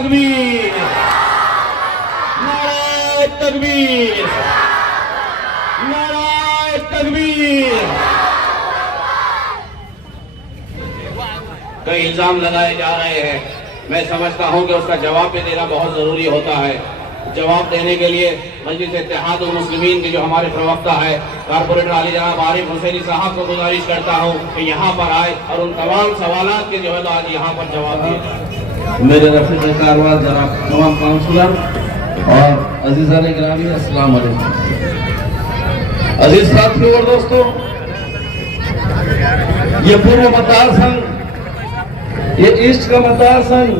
तकबीर, नारे तकबीर, नारे तकबीर। कई इल्जाम लगाए जा रहे हैं, मैं समझता हूं कि उसका जवाब भी देना बहुत जरूरी होता है। जवाब देने के लिए मजलिस इत्तेहाद उल मुस्लिमीन के जो हमारे प्रवक्ता है कारपोरेटर अली जनाब आरिफ हुसैनी साहब को गुजारिश करता हूं कि यहाँ पर आए और उन तमाम सवालात के जो है आज यहाँ पर जवाब दिए। मेरे रफीक कारवार जनाब तमाम काउंसलर और अजीज़ान गिरामी अस्सलाम वालेकुम। अजीज साथियों और दोस्तों, ये पूर्व मतदार संघ, ये ईस्ट का मतदार संघ,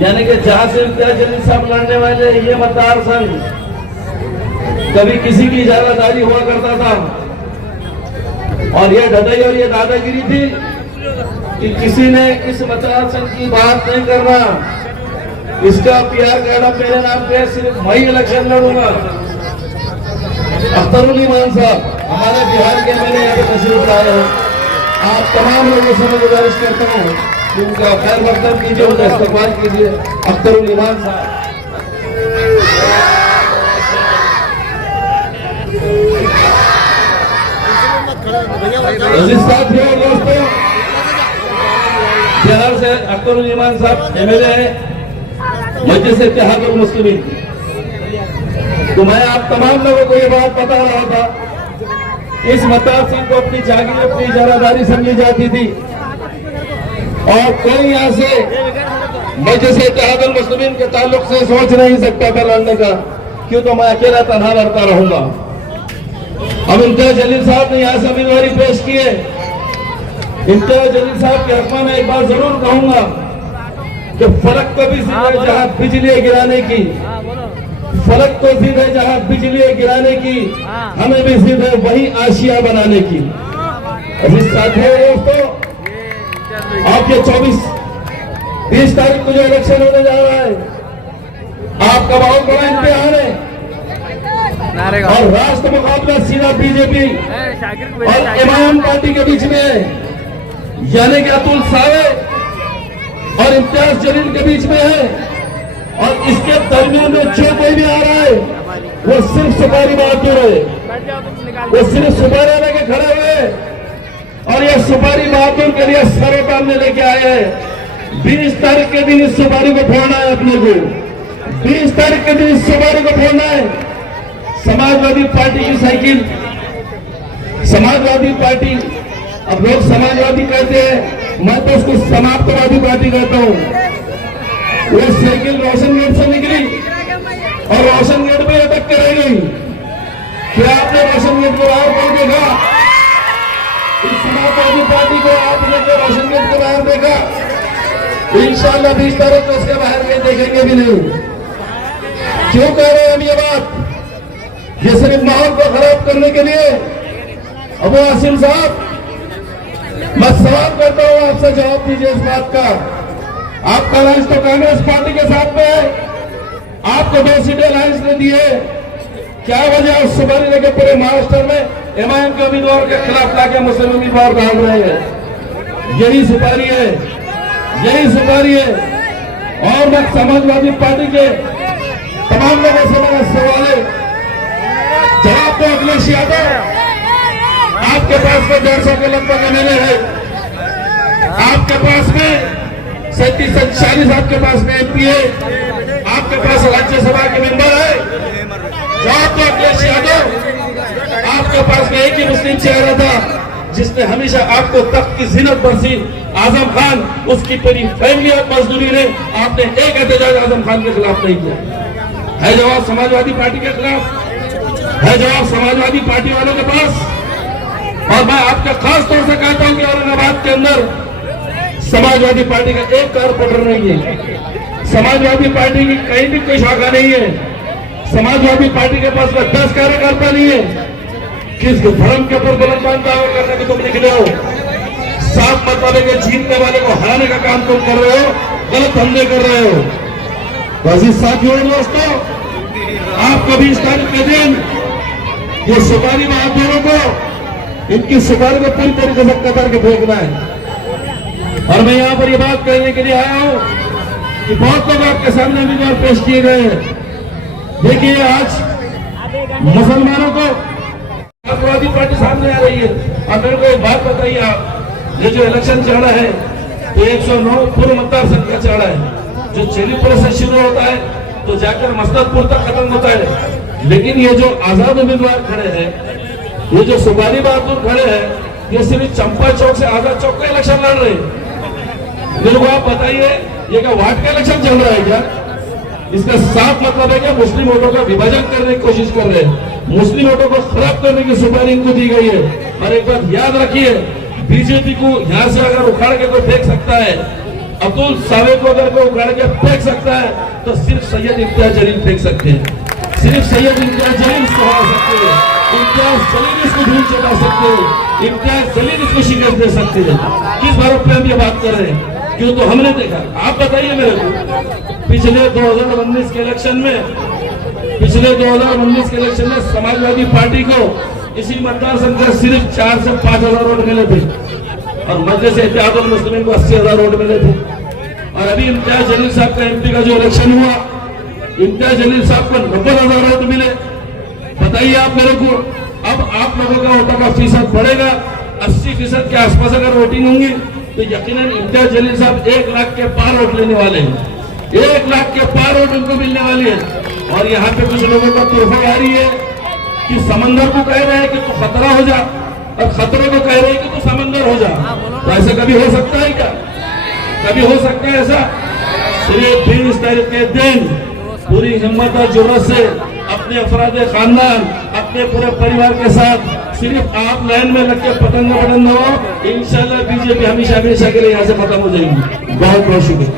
यानी कि जहां से इम्तियाज जलील साहब लड़ने वाले ये मतदार संघ कभी किसी की इजारादारी हुआ करता था और ये ढटाई और ये दादागिरी थी कि किसी ने इस मतदार संघ की बात नहीं करना, इसका पीआर कार्ड मेरे नाम पे सिर्फ मैं इलेक्शन लड़ूंगा। अख्तरुल ईमान साहब हमारे बिहार के मैंने यहाँ पे तशरीफ लाए हैं, आप तमाम लोगों से मैं गुजारिश करता हूँ कि उनका खैर मकदम कीजिए, उनका इस्तेमाल कीजिए। अख्तरुल ईमान साहब, साथियों और दोस्तों, बिहार से अख्तरुल ईमान साहब एमएलए है मजलिस इत्तेहाद उल मुस्लिमीन। तो मैं आप तमाम लोगों को ये बात बता रहा था, इस मतदार संघ को अपनी जागीर, अपनी इजारादारी समझी जाती थी और कोई यहाँ से मजलिस इत्तेहाद उल मुस्लिमीन के ताल्लुक से सोच नहीं सकता था लड़ने का, क्यों तो मैं अकेला तनहा लड़ता रहूंगा। अब इम्तियाज जलील साहब ने यहाँ से उम्मीदवारी पेश की है। इम्तियाज जलील साहब के हक में मैं एक बात जरूर कहूंगा कि फलक तो भी सीधा है जहां बिजली गिराने की, फलक तो सीधा है जहां बिजली गिराने की, हमें भी सीधे वही आशिया बनाने की। अभी साथियों दोस्तों, आपके 20 तारीख को जो इलेक्शन होने जा रहा है, आपका बहुत बड़ा इम्तिहान है और राष्ट्र मुकाबला सीधा बीजेपी और इमाम पार्टी के बीच में है, यानी कि अतुल सावे और इम्तियाज जलील के बीच में है। और इसके दरमियान में जो कोई भी आ रहा है वो सिर्फ सुपारी बहादुर है, वो सिर्फ सुपारी लेके खड़े हुए और ये सुपारी बहादुर के लिए सर उतारने लेके आए हैं। 20 तारीख के दिन इस सुपारी को फोड़ना है अपने को, 20 तारीख के दिन इस सुपारी को फोड़ना है। समाजवादी पार्टी की साइकिल, समाजवादी पार्टी, अब लोग समाजवादी कहते हैं, मैं तो उसको समाप्तवादी पार्टी कहता हूं। वो साइकिल रोशन गेट से निकली और रोशन गेट पे अटक के रह गई। क्या आपने रोशन गेट को बाहर खोल देखा? इस समाजवादी पार्टी को आपने जो रोशन गेट को बाहर देखा, इंशाअल्लाह 20 तारीख को उसके बाहर गए देखेंगे भी नहीं। क्यों कह रहे हैं हम ये बात? ये सिर्फ माहौल को खराब करने के लिए। अबू आसिम साहब, मैं सवाल करता हूं आपसे, जवाब दीजिए इस बात का। आपका अलायंस तो कांग्रेस पार्टी के साथ में है, आपको 2 सीटें अलायंस ने दी है, क्या वजह उस सुपारी लेके पूरे महाराष्ट्र में एमआईएम के उम्मीदवार के खिलाफ लाके मुस्लिम उम्मीदवार डाल रहे हैं? यही सुपारी है, यही सुपारी है। और मैं समाजवादी पार्टी के तमाम लोगों से मेरा सवाल है, जवाब दो अखिलेश यादव, आपके पास में 150 के लगभग एमएलए है, आपके पास में 37-40 आपके पास में एमपी है, आपके पास राज्यसभा के मेंबर है। जवाब दो अखिलेश यादव, आपके पास में एक ही मुस्लिम चेहरा था जिसने हमेशा आपको तख्त की जिन्नत बरसी, आजम खान, उसकी पूरी फैमिली और मजदूरी ने, आपने एक एहतजाज आजम खान के खिलाफ नहीं किया। है जवाब समाजवादी पार्टी के खिलाफ, है जवाब समाजवादी पार्टी वालों के पास। और मैं आपका खास तौर से कहता हूं कि औरंगाबाद के अंदर समाजवादी पार्टी का एक कारपोरेटर नहीं है, समाजवादी पार्टी की कहीं भी कोई शाखा नहीं है, समाजवादी पार्टी के पास में 10 कार्यकर्ता नहीं है। किस धर्म के ऊपर बुलंद दावा करने को तुम निकले हो? साफ मतलब के जीतने वाले को हराने का काम तुम कर रहे हो, गलत धंधे कर रहे हो। तो साथियों दोस्तों, आपको 20 तारीख के दिन ये सुपारी बहादुरों को, इनकी सुपारी को पूरी तरीके से कतर के फेंकना है। और मैं यहाँ पर ये बात कहने के लिए आया हूँ कि बहुत लोग आपके सामने उम्मीदवार पेश किए गए हैं। देखिए आज मुसलमानों को समाजवादी पार्टी सामने आ रही है। अब मेरे को एक बात बताइए, आप ये जो इलेक्शन चल रहा है तो 109 पूर्व मतदार संख्या चल रहा है, जो चेलीपुर से शुरू होता है तो जाकर मस्तदपुर तक खत्म होता है। लेकिन ये जो आजाद उम्मीदवार खड़े हैं, ये जो सुपारी बहादुर खड़े हैं, ये सिर्फ चंपा चौक से आजाद चौक का इलेक्शन लड़ रहे हैं। मेरे को आप बताइए, ये क्या वार्ड का इलेक्शन चल रहा है क्या? इसका साफ मतलब है कि मुस्लिम वोटों का विभाजन करने की कोशिश कर रहे हैं, मुस्लिम वोटों को खराब करने की सुपारी इनको दी गई है। और एक बात याद रखिए, बीजेपी को यहाँ से अगर उखाड़ के कोई फेंक सकता है, अब्दुल सावे को अगर कोई उखाड़ के फेंक सकता है, तो सिर्फ सैयद इम्तियाज जलील फेंक सकते हैं। सिर्फ सैयद इम्तियाज जलील इसको हरा सकते हैं, इम्तियाज जलील इसको धूल चटा सकते हैं, इम्तियाज जलील इसको शिकस्त दे सकते हैं। किस बात पे हम ये बात कर रहे हैं? क्यों तो हमने देखा। आप बताइए मेरे को, पिछले 2019 के इलेक्शन में समाजवादी पार्टी को इसी मतदार संख्या सिर्फ 4 से 5 हजार वोट मिले थे और मजलिस इत्तेहादुल मुस्लिमीन को 80 हजार वोट मिले थे। और अभी इम्तियाज जलील साहब का एमपी का जो इलेक्शन हुआ, इम्तियाज जलील साहब को 90,000 वोट मिले। बताइए आप मेरे को, अब आप लोगों का वोटों का फीसद बढ़ेगा, 80% के आसपास अगर वोटिंग होंगी तो यकीनन इम्तियाज जलील साहब 1 लाख के पार वोट लेने वाले हैं, 1 लाख के पार वोट उनको मिलने वाली है। और यहाँ पे कुछ लोगों को तोहफा आ रही है कि समंदर को कह रहे हैं कि तू खतरा हो जा, और खतरे को कह रहे हैं कि तू समंदर हो जा। तो ऐसा कभी हो सकता है क्या? कभी हो सकता है ऐसा? सिर्फ 20 तारीख के दिन पूरी हिम्मत और जुर्रत से अपने अफराद खानदान, अपने पूरे परिवार के साथ सिर्फ आप लाइन में लग के पतंग पतंग हो, इंशाल्लाह बीजेपी हमेशा हमेशा के लिए यहाँ से खत्म हो जाएगी। बहुत बहुत शुक्रिया।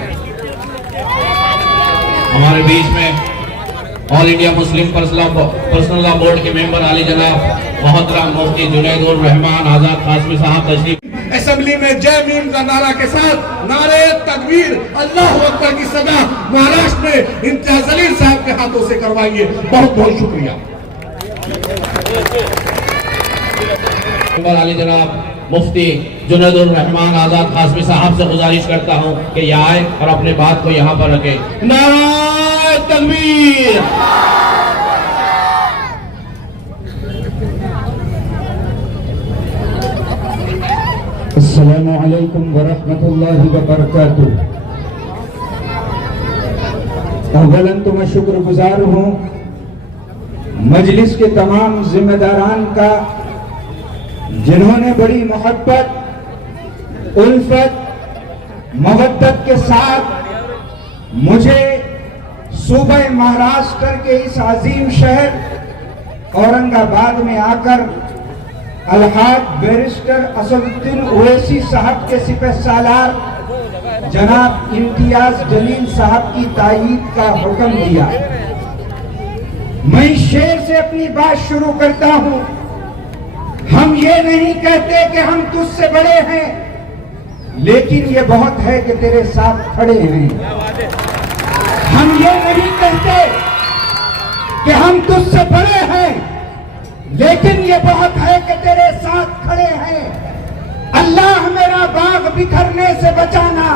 हमारे बीच में all India Muslim personal law board के मेंबर आली जनाब मोहतरम मुफ्ती जुनैदुर रहमान आजाद कासमी साहब तशरीफ। असेंबली में जय भीम का नारा के साथ नारे तकबीर अल्लाह अकबर की सदा महाराष्ट्र में इम्तियाज जलील साहब के हाथों से करवाइए। बहुत बहुत शुक्रिया। आली जनाब मुफ्ती जुनैदुर रहमान आजाद कासमी साहब से गुजारिश करता हूं कि ये आए और अपने बात को यहाँ पर रखें। नारे तकबीर। अस्सलामु अलैकुम वरहमतुल्लाहि वबरकातुहू। अव्वलन तो मैं शुक्रगुजार हूँ मजलिस के तमाम जिम्मेदारान का, जिन्होंने बड़ी मोहब्बत, उल्फत, मवद्दत के साथ मुझे सूबे महाराष्ट्र के इस अजीम शहर औरंगाबाद में आकर अलहाज बैरिस्टर असदुद्दीन ओवैसी साहब के सिपह सालार जनाब इम्तियाज जलील साहब की तायीद का हुक्म दिया। मैं शेर से अपनी बात शुरू करता हूं। हम ये नहीं कहते कि हम तुझसे बड़े हैं, लेकिन ये बहुत है कि तेरे साथ खड़े हैं। हम ये नहीं कहते कि हम तुझसे बड़े हैं, लेकिन ये बहुत है कि तेरे साथ खड़े हैं। अल्लाह मेरा बाग बिखरने से बचाना,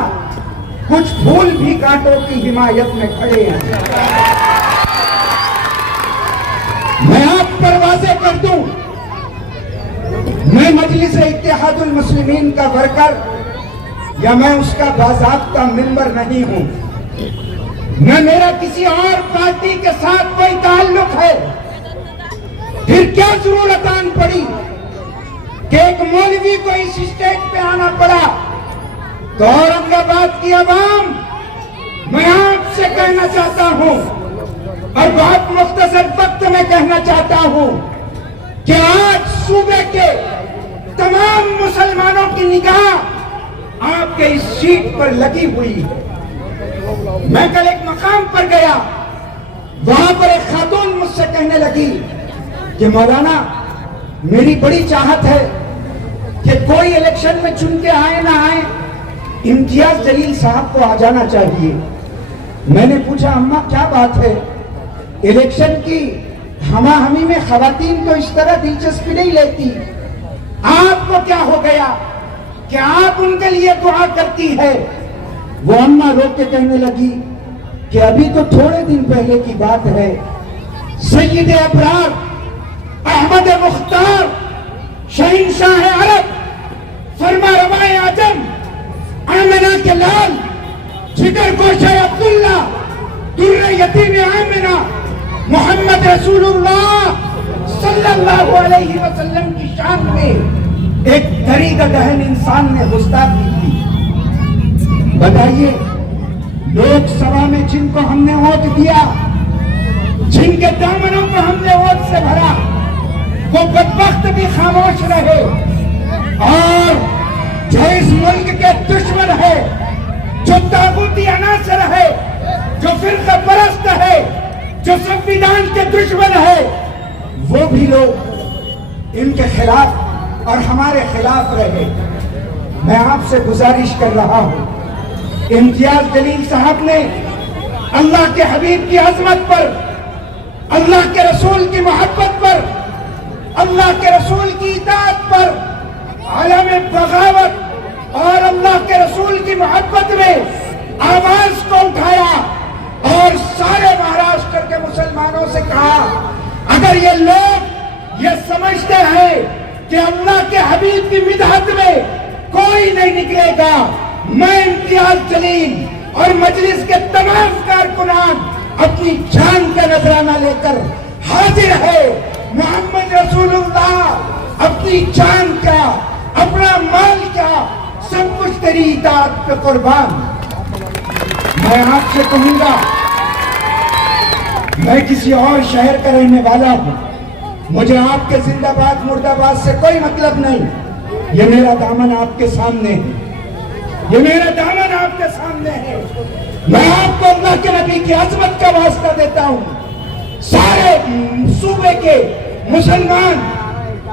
कुछ फूल भी कांटों की हिमायत में खड़े हैं। मैं आप पर वाज़े कर दूं, मैं मजलिस इत्तेहादुल मुस्लिमीन का वर्कर या मैं उसका बाज़ाब्ता मेंबर नहीं हूं, न मेरा किसी और पार्टी के साथ कोई ताल्लुक है। फिर क्या जरूरत आन पड़ी कि एक मौलवी को इस स्टेज पे आना पड़ा? तो औरंगाबाद की आवाम, मैं आपसे कहना चाहता हूं और बहुत मुख्तसर वक्त में कहना चाहता हूं कि आज सूबे के तमाम मुसलमानों की निगाह आपके इस सीट पर लगी हुई है। मैं कल एक मकाम पर गया, वहां पर एक खातून मुझसे कहने लगी कि मौलाना, मेरी बड़ी चाहत है कि कोई इलेक्शन में चुन के आए ना आए, इम्तियाज जलील साहब को आ जाना चाहिए। मैंने पूछा, अम्मा क्या बात है? इलेक्शन की हमाहमी में खवातीन तो इस तरह दिलचस्पी नहीं लेती, आपको क्या हो गया कि आप उनके लिए दुआ करती है? वो अम्मा रो के कहने लगी, कि अभी तो थोड़े दिन पहले की बात है, सैयद अबरार अहमद मुख्तार शहंशाह अरब फरमा रवाए आजम आमिना के लाल जिगर गोशे अब्दुल्ला दुर्रे यतीम आमिना मोहम्मद रसूलुल्लाह सल्लल्लाहु अलैहि वसल्लम की शान में एक दरीदा दहन इंसान ने गुस्ताखी की। बताइए, लोकसभा में जिनको हमने वोट दिया, जिनके दामनों को हमने वोट से भरा, वो बदबख्त भी खामोश रहे, और जो इस मुल्क के दुश्मन है, जो तागूती अनासर है, जो फिरका परस्त है, जो संविधान के दुश्मन है, वो भी लोग इनके खिलाफ और हमारे खिलाफ रहे। मैं आपसे गुजारिश कर रहा हूं, इम्तियाज जलील साहब ने अल्लाह के हबीब की अजमत पर, अल्लाह के रसूल की मोहब्बत पर, अल्लाह के रसूल की इताअत पर, आलम बगावत और अल्लाह के रसूल की मोहब्बत में आवाज को उठाया और सारे महाराष्ट्र के मुसलमानों से कहा, अगर ये लोग ये समझते हैं कि अल्लाह के हबीब की मिदहत में कोई नहीं निकलेगा, मैं इम्तियाज जलील और मजलिस के तमाम कारकुनान अपनी जान का नजराना लेकर हाजिर है। मोहम्मद रसूलुल्लाह अपनी जान का, अपना माल का, सब कुछ तेरी इताअत पे कुर्बान। मैं आपसे कहूंगा, मैं किसी और शहर का रहने वाला हूं, मुझे आपके जिंदाबाद मुर्दाबाद से कोई मतलब नहीं। ये मेरा दामन आपके सामने है, ये मेरा दामन आपके सामने है। मैं आपको अल्लाह के नबी की अजमत का वास्ता देता हूं। सारे सूबे के मुसलमान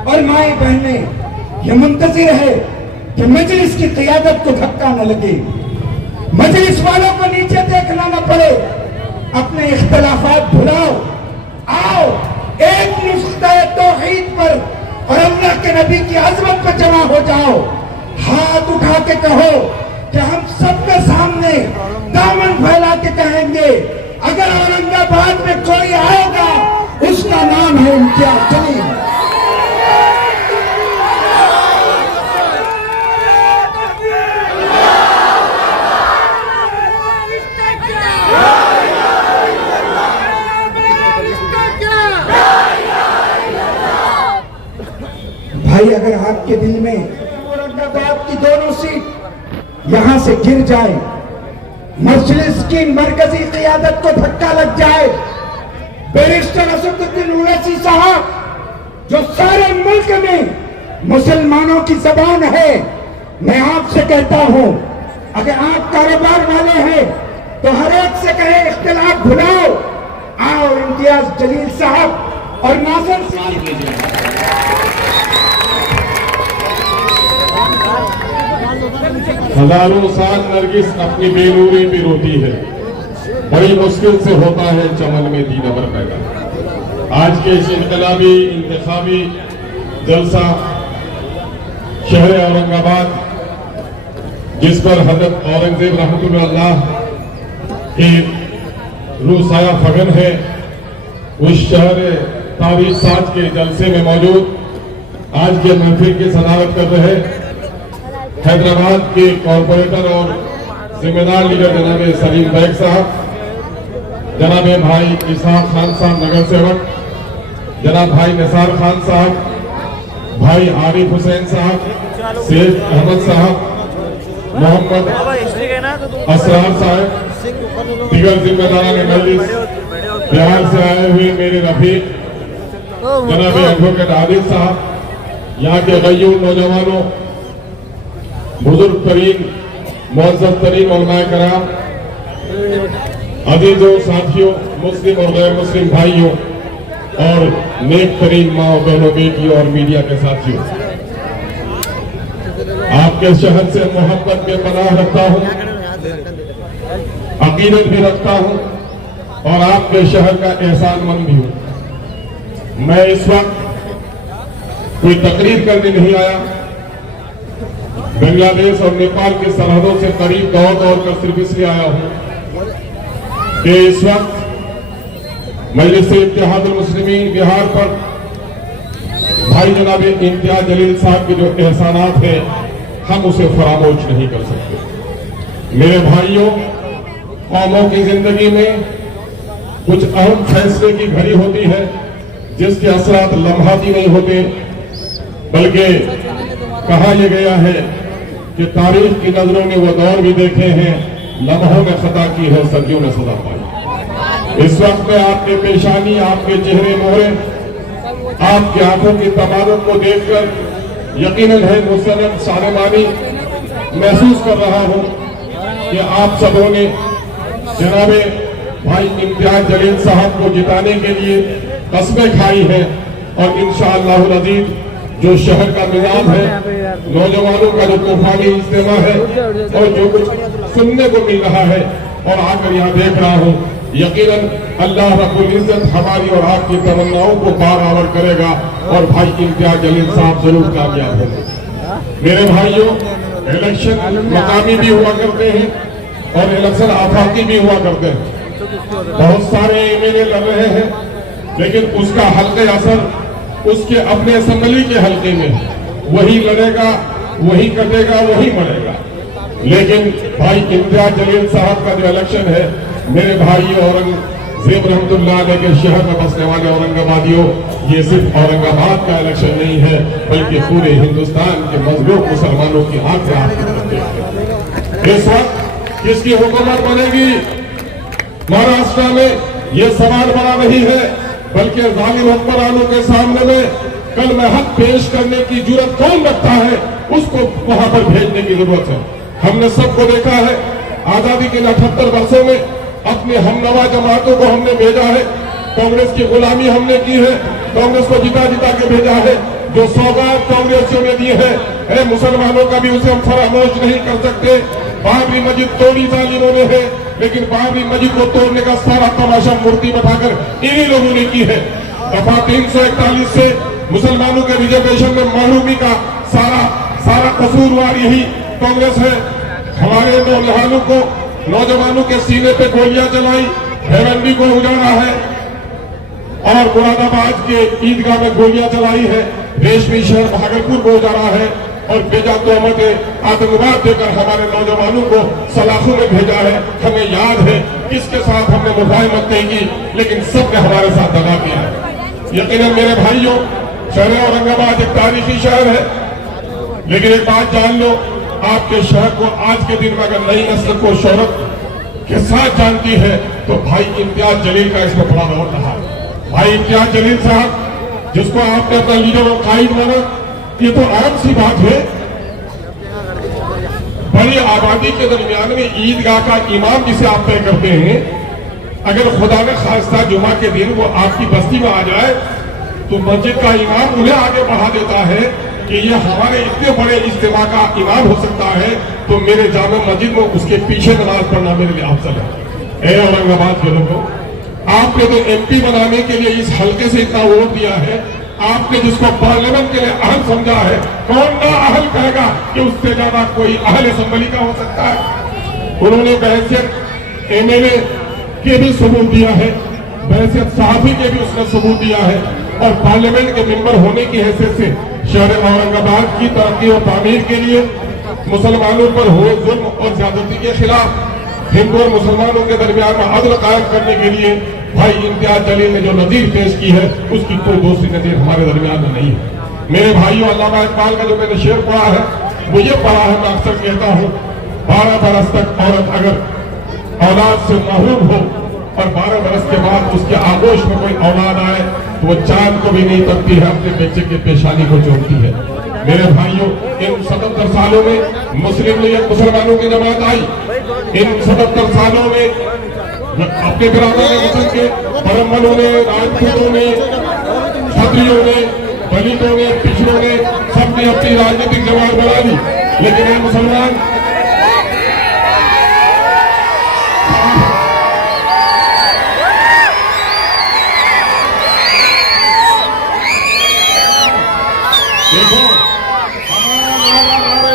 और माए बहने ये मुंतजिर है कि मजलिस की क़ियादत को धक्का न लगे, मजलिस वालों को नीचे देखना न पड़े, अपने इख्तिलाफात भुलाओ, आओ एक नुस्ख़ा तौहीद पर और अल्लाह के नबी की अज़मत पर जमा हो जाओ। हाथ उठा के कहो कि हम सबके सामने दामन फैला के कहेंगे, अगर औरंगाबाद में कोई आएगा उसका नाम है इम्तियाज जलील। भाई, अगर आपके दिल में औरंगाबाद की दोनों सीट यहां से गिर जाए, मजलिस की मरकजी क़ियादत को धक्का लग जाए, बैरिस्टर असदुद्दीन ओवैसी साहब जो सारे मुल्क में मुसलमानों की जबान है, मैं आपसे कहता हूं, अगर आप कारोबार वाले हैं तो हर एक से कहे इख्तिलाफ भुलाओ, आओ इम्तियाज जलील साहब और नाज़र हजारों साल नरगिस अपनी बेनूरी भी रोती है, बड़ी मुश्किल से होता है चमन में दीनवर पैदा। आज के इस इनकलाबी इंतखाबी जलसा शहर औरंगाबाद, जिस पर हजरत औरंगजेब रहमतुल्लाह के रूह साया फगन है, उस शहर तारीख साज के जलसे में मौजूद आज के महफिल की सदारत कर रहे हैदराबाद के कॉरपोरेटर और जिम्मेदार लीडर जनाब सलीम बैग साहब, जनाब भाई इसाक खान साहब नगर सेवक, जनाब भाई निसार खान साहब, भाई आरिफ हुसैन साहब, सैयद अहमद साहब, मोहम्मद असरार साहब, दीगर जिम्मेदारान मजलिस, बिहार से आए हुए मेरे रफीक जनाब एडवोकेट आदिल साहब, यहाँ के गयूर नौजवानों, बुजुर्ग तरीन मुअज़्ज़ज़ तरीन उलमाए कराम, अजीजों साथियों, मुस्लिम और गैर मुस्लिम भाइयों और नेक तरीन माँ बहनों, बेटियों और मीडिया के साथियों, आपके शहर से मोहब्बत में पनाह रखता हूँ, अकीदत भी रखता हूँ और आपके शहर का एहसानमंद भी हूँ। मैं इस वक्त कोई तकरीर करने नहीं आया, बांग्लादेश और नेपाल की सरहदों से करीब दौड़ कर सिर्फ इसलिए आया हूं कि इस वक्त मजलिस इत्तेहादुल मुस्लिमीन बिहार पर भाई जनाब इम्तियाज जलील साहब के जो एहसानात हैं हम उसे फरामोश नहीं कर सकते। मेरे भाइयों, कौमों की जिंदगी में कुछ अहम फैसले की घड़ी होती है जिसके असरात लम्हाती नहीं होते, बल्कि कहा यह गया है कि तारीख की नजरों में वो दौर भी देखे हैं, लम्हों में खता की है, सदियों में सदा पाई। इस वक्त में आपके पेशानी, आपके चेहरे मोहरे, आपकी आंखों की तमारत को देखकर यकीनन है मुसलमान सालेमानी महसूस कर रहा हूं कि आप सबों ने जनाबे भाई इम्तियाज जलील साहब को जिताने के लिए कस्में खाई हैं और इंशाअल्लाह अज़ीज़ जो शहर का निजाम है, नौजवानों का जो तूफानी इज्तिमा है और जो कुछ सुनने को मिल रहा है और आकर यहाँ देख रहा हूँ, यकीनन अल्लाह रब्बुल इज्जत हमारी और आपकी तमन्नाओं को बराबर करेगा और भाई इम्तियाज जलील साहब जरूर कामयाब होंगे। मेरे भाइयों, इलेक्शन मकामी भी हुआ करते हैं और इलेक्शन आफाकी भी हुआ करते हैं। बहुत सारे एमएलए लड़ रहे हैं, लेकिन उसका हल्के असर उसके अपने असेंबली के हल्के में वही लड़ेगा, वही कटेगा, वही मरेगा। लेकिन भाई इम्तियाज जलील साहब का जो इलेक्शन है, मेरे भाई औरंगजेब रहमतुल्लाह अलैह के शहर में बसने वाले औरंगाबादियों, ये सिर्फ औरंगाबाद का इलेक्शन नहीं है बल्कि पूरे हिंदुस्तान के मजलूम मुसलमानों की आंखें आप इस वक्त किसकी हुकूमत बनेगी महाराष्ट्र में, ये सवाल बड़ा नहीं है, बल्कि जालिम हुक्मरानों के सामने में कल में हक पेश करने की जरूरत कौन रखता है, उसको वहां पर भेजने की जरूरत है। हमने सबको देखा है, आजादी के 78 वर्षों में अपने हमनवा जमातों को हमने भेजा है, कांग्रेस की गुलामी हमने की है, कांग्रेस को जिता जिता के भेजा है। जो सौगात कांग्रेसियों ने दिए हैं मुसलमानों का भी उसे हम फरामोश नहीं कर सकते। बाबरी मस्जिद तोड़ी जालिमों ने है, लेकिन बाबरी मस्जिद को तोड़ने का सारा तमाशा मूर्ति बैठाकर इन्हीं लोगों ने की है। दफा 341 से मुसलमानों के रिजर्वेशन में महरूमी का सारा कसूरवार यही कांग्रेस है। हमारे नौजवानों के सीने पे गोलियां चलाई, भेवंडी को उजाड़ा है और मुरादाबाद के ईदगाह में गोलियां चलाई है, रेशमी शहर भागलपुर को उजाड़ा है और बेजा तोहमत आतंकवाद देकर हमारे नौजवानों को सलाखों में भेजा है। हमें याद है किसके साथ हमने मुफाहमत नहीं की, लेकिन सबने हमारे साथ दगा किया है। यकीनन मेरे भाइयों, शहर औरंगाबाद एक तारीखी शहर है, लेकिन एक बात जान लो, आपके शहर को आज के दिन में अगर नई नस्ल को शोहरत के साथ जानती है तो भाई इम्तियाज जलील का इसमें बड़ा रोल रहा। भाई इम्तियाज जलील साहब, जिसको आपने अपना लीडर और कायद माना, ये तो आम सी बात है। बड़ी आबादी के दरमियान में ईदगाह का इमाम जिसे आप तय करते हैं, अगर खुदा ने खासा जुमा के दिन वो आपकी बस्ती में आ जाए तो मस्जिद का इमाम उन्हें आगे बढ़ा देता है कि ये हमारे इतने बड़े इज्तिमा का इमाम हो सकता है, तो मेरे जामा मस्जिद में उसके पीछे नमाज पढ़ना मेरे लिए अफजल है। औरंगाबाद के लोगों, आपने तो एमपी बनाने के लिए इस हल्के से इतना वोट दिया है, आपने जिसको पार्लियामेंट के लिए अहल समझा है, कौन ना अहल कहेगा कि उससे ज्यादा कोई अहल असेंबली का हो सकता है। उन्होंने बहसियत एमएलए के भी सबूत दिया है, बहसियत सहाफी के भी उसने सबूत दिया है और पार्लियामेंट के मेंबर होने की हैसियत से शहर औरंगाबाद की तरक्की और तामीर के लिए, मुसलमानों पर हुए जुल्म और ज्यादती के खिलाफ हिंदू और मुसलमानों के दरमियान में अदल कायम करने के लिए भाई इम्तियाज जलील ने जो नजीर पेश की है, उसकी कोई दूसरी नजीर हमारे दरमियान में नहीं है। मेरे भाइयों, अल्लामा इकबाल का जो मैंने शेर पढ़ा है, वो ये पढ़ा है, मैं अक्सर कहता हूँ, 12 बरस तक औरत अगर औलाद से महरूम हो और 12 बरस के बाद उसके आगोश में कोई औलाद आए तो वो चांद को भी नहीं तकती है, अपने बच्चे के पेशानी को चूमती है। मेरे भाइयों, इन 77 सालों में मुस्लिम लीग मुसलमानों की जमात आई, इन 77 सालों में अपने बिरादरों ने वतन के ब्राह्मणों ने, राजपूतों ने, क्षत्रियों ने, दलितों ने, पिछड़ों ने, सबने अपनी राजनीतिक जमात बना ली, लेकिन ये मुसलमान देखो, हमारा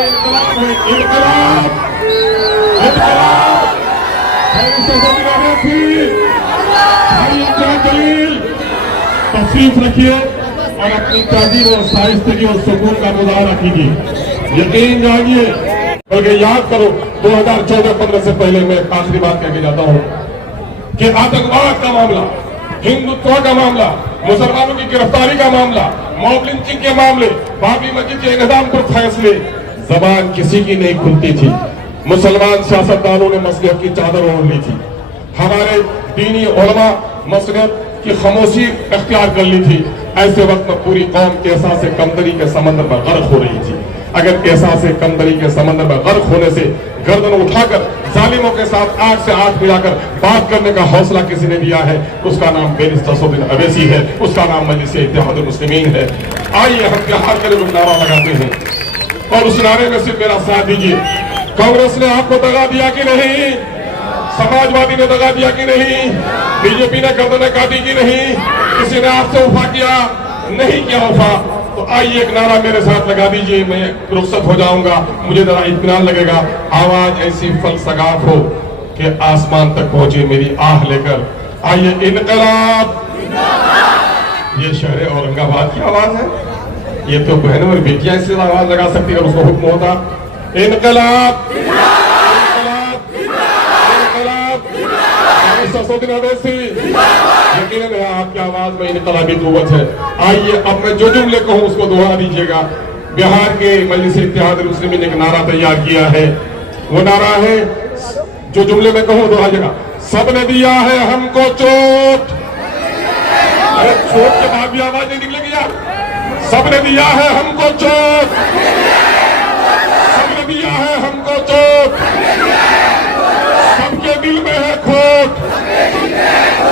इनकलाब, तशरीफ रखिए और अपनी तहजीब और साहिस्ते और सुकून का मुजाहरा कीजिए। यकीन जानिए, बल्कि याद करो 2014-15 से पहले मैं आखिरी बात कहके जाता हूं कि आतंकवाद का मामला, हिंदुत्व का मामला, मुसलमानों की गिरफ्तारी का मामला, मॉब लिंचिंग के मामले, बाबरी मस्जिद के इंहदाम पर फैसले, जबान किसी की नहीं खुलती थी। मुसलमान सियासतदानों ने मसलिहत की चादर ओढ़ ली थी। हमारे दीनी उलमा मसलिहत की खामोशी इख्तियार कर ली थी। ऐसे वक्त में पूरी कौम एहसास कमतरी के समंदर में गर्क हो रही थी। अगर एहसास कमतरी के समंदर में गर्क होने से गर्दन उठाकर जालिमों के साथ 8 से 8 मिलाकर बात करने का हौसला किसी ने दिया है, उसका नाम बैरिस्टर सऊदीन अवैसी है, उसका नाम मजलिस इत्तेहादुल मुस्लिमीन है। आइए हम त्योहार के लिए नारा लगाते हैं और उस नारे में सिर्फ मेरा साथ दीजिए। कांग्रेस ने आपको दगा दिया कि नहीं? समाजवादी ने दगा दिया कि नहीं? बीजेपी ने गर्दनें काटी कि नहीं? किसी ने आपसे वफा किया? नहीं किया वफा। तो आइए एक नारा मेरे साथ लगा दीजिए, मैं रुखसत हो जाऊंगा, मुझे जरा इत्मीनान लगेगा। आवाज ऐसी फलसगाफ हो कि आसमान तक पहुंचे मेरी आह लेकर। आइए इनकलाब। ये शहर औरंगाबाद की आवाज है। ये तो बहनों और बेटियां इससे आवाज लगा सकती है, उसको हुक्म होता इनकलाब। यकीनन है आपकी आवाज में इनकलाबी कुव्वत है। आइए अब मैं जो जुमले कहूँ उसको दोहरा दीजिएगा। बिहार के मजलिस इत्तेहादुल मुस्लिमीन ने एक नारा तैयार किया है, वो नारा है, जो जुमले में कहूँ दोहराइएगा। सबने दिया है हमको चोट। अरे चोट के बाद भी आवाज नहीं निकलेगी यार। सबने दिया है हमको चोट, सबने दिया है हमको चोट, सबके दिल में है खोट।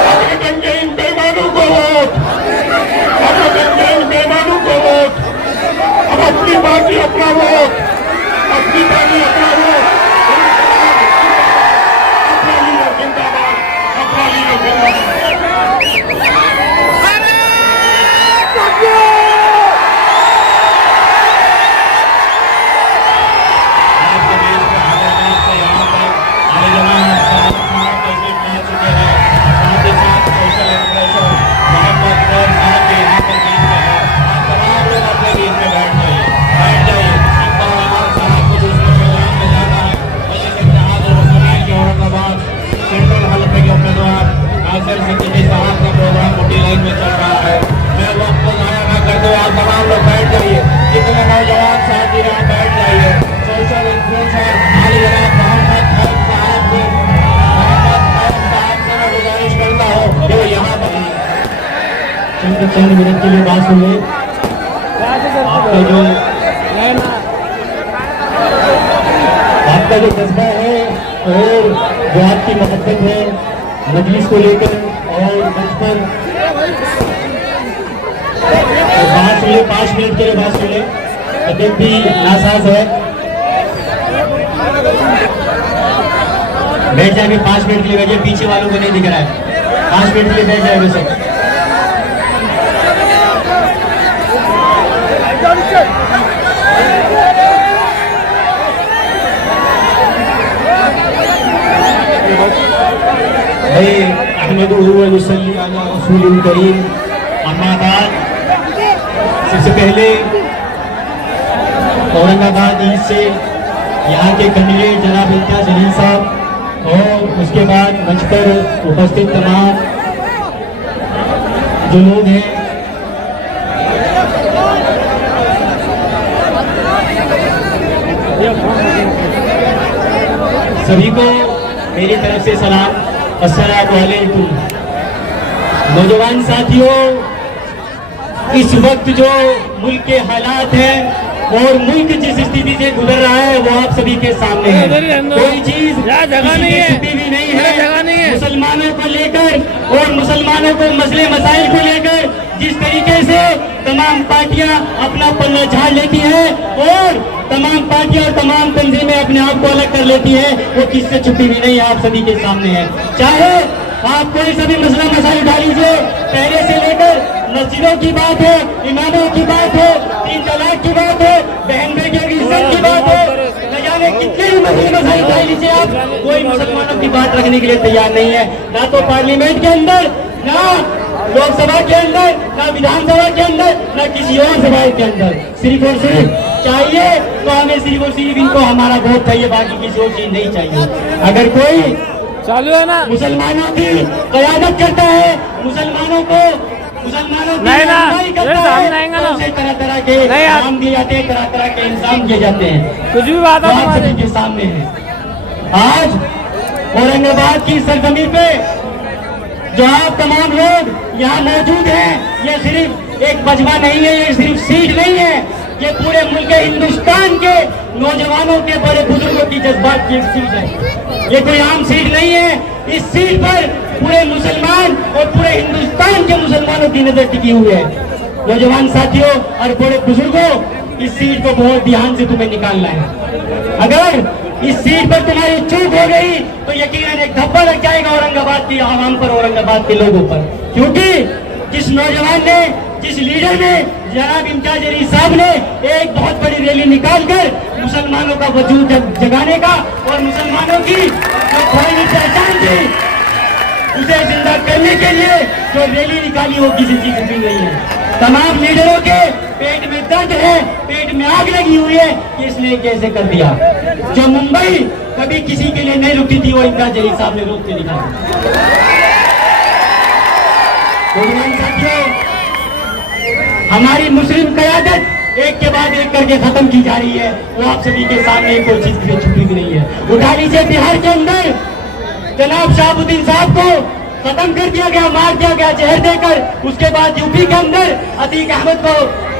अपने देंगे इन बेईमानों को वोट, अपने देंगे इन बेईमानों को वोट। अब अपनी पार्टी अपना वोट, अपनी पार्टी अपना वोट, अपना लीडर जिंदाबाद, अपना लीडर जिंदाबाद। चंद मिनट के लिए बात सुनिए। आपका जो जज्बा है और जो आपकी मोहब्बत है मजलिस को लेकर और मंच पर बात सुनिए, 5 मिनट के लिए बात सुनिए। अदब भी नासाज है। बैठ जाएंगे 5 मिनट के लिए, बैठिए, पीछे वालों को नहीं दिख रहा है। 5 मिनट के लिए बैठ जाएंगे सब। करीम। अम्मा बाद, सबसे पहले औरंगाबाद ईस्ट से यहाँ के कैंडिडेट जनाब इम्तियाज जलील साहब और उसके बाद मंच पर उपस्थित तमाम जो लोग हैं, सभी को मेरी तरफ से सलाम, अस्सलामु अलैकुम। नौजवान साथियों, इस वक्त जो मुल्क के हालात हैं और मुल्क जिस स्थिति से गुजर रहा है वो आप सभी के सामने है। कोई चीज छुपी भी नहीं है। मुसलमानों को लेकर और मुसलमानों को मसले मसाइल को लेकर जिस तरीके से तमाम पार्टियां अपना पल्ला झाड़ लेती है और तमाम पार्टियां और तमाम तंजीमें अपने आप को अलग कर लेती है, वो किससे छुपी भी नहीं, आप सभी के सामने है। चाहे आप कोई सभी मसला मसाइल उठा लीजिए, पहले से लेकर मस्जिदों की बात हो, इमामों की बात हो, 3 तलाक की बात हो, बहन बेटियों की इज्जत की बात हो, न जाने कितने अपने मसाइल उठा लीजिए आप, कोई मुसलमानों की बात रखने के लिए तैयार नहीं है, ना तो पार्लियामेंट के अंदर, ना लोकसभा के अंदर, ना विधानसभा के अंदर, ना किसी और सभा के अंदर। सिर्फ और सिर्फ चाहिए तो हमें सिर्फ और सिर्फ इनको हमारा वोट चाहिए, बाकी किसी और चीज नहीं चाहिए। अगर कोई चालू है ना, मुसलमानों की कयादत करता है, मुसलमानों की नहीं ना, रहनुमाई करता ये सामने है, आएंगे तो ना। उसे तरह तरह के नहीं आप- काम दिए जाते हैं, तरह तरह के इंतजाम किए जाते हैं। कुछ भी बात तो है आप तुम्हारी। सभी के सामने है। आज औरंगाबाद की सरजमीन पे जो आप तमाम लोग यहाँ मौजूद हैं, ये सिर्फ एक मजमा नहीं है, ये सिर्फ सीट नहीं है, ये पूरे मुल्क हिंदुस्तान के नौजवानों के बड़े बुजुर्गों की जज्बात की एक सीट है। ये कोई आम सीट नहीं है। इस सीट पर पूरे मुसलमान और पूरे हिंदुस्तान के मुसलमानों की नजर टिकी हुई है। नौजवान साथियों और बड़े बुजुर्गों, इस सीट को बहुत ध्यान से तुम्हें निकालना है। अगर इस सीट पर तुम्हारी चूक हो गई तो यकीनन एक धब्बा लग जाएगा औरंगाबाद की आवाम पर, औरंगाबाद के लोगों पर। क्योंकि जिस नौजवान ने, जिस लीडर ने, जनाब इम्तियाज अली साहब ने एक बहुत बड़ी रैली निकालकर मुसलमानों का वजूद जगाने का और मुसलमानों की जो खोई पहचान थी उसे जिंदा करने के लिए जो रैली निकाली, वो किसी चीज की नहीं है। तमाम लीडरों के पेट में दर्द है, पेट में आग लगी हुई है कि इसने कैसे कर दिया। जो मुंबई कभी किसी के लिए नहीं रुकती थी, वो इम्तियाज अली साहब ने रोक के दिखाया। साथियों, हमारी मुस्लिम कयादत एक के बाद एक करके खत्म की जा रही है, वो आप सभी के सामने कोई चीज छुपी भी नहीं है। उठा लीजिए, बिहार के अंदर जनाब शहाबुद्दीन साहब को खत्म कर दिया गया, मार दिया गया जहर देकर। उसके बाद यूपी के अंदर अतीक अहमद को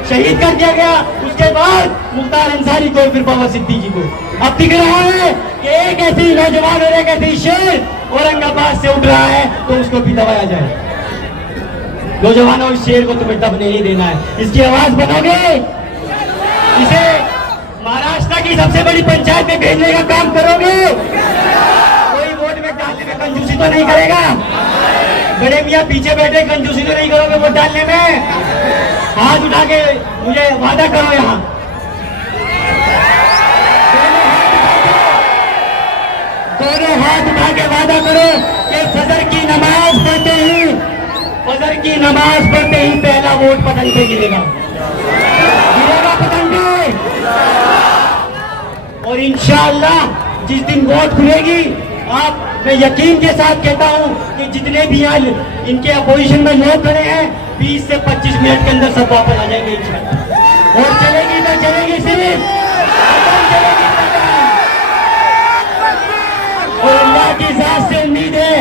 शहीद कर दिया गया। उसके बाद मुख्तार अंसारी को, फिर बाबा सिद्दीकी को। अब दिख रहा है कि एक ऐसी नौजवान और एक ऐसी शेर औरंगाबाद से उठ रहा है, तो उसको भी दबाया जाए। नौजवानों, इस शेर को तुम्हें दबने नहीं देना है, इसकी आवाज बनोगे, इसे महाराष्ट्र की सबसे बड़ी पंचायत में भेजने का काम करोगे। कोई वोट में डालने में कंजूसी तो नहीं करेगा। बड़े मियाँ पीछे बैठे, कंजूसी तो नहीं करोगे वोट डालने में। हाथ उठा के मुझे वादा करो, यहाँ दोनों हाथ उठा के वादा करो कि फजर की नमाज पढ़ते ही, फजर की नमाज पढ़ते ही पहला वोट पतंग पे गिरेगा, गिरेगा पतंग पे। और इंशाअल्लाह जिस दिन वोट खुलेगी, आप, मैं यकीन के साथ कहता हूं कि जितने भी यहाँ इनके अपोजिशन में लोग खड़े हैं, 20 से 25 मिनट के अंदर सब वापस आ जाएंगे इंशाअल्लाह। और चलेगी तो चलेगी सिर्फ पतंग, चलेगी पतंग। और अल्लाह की जात से उम्मीद है,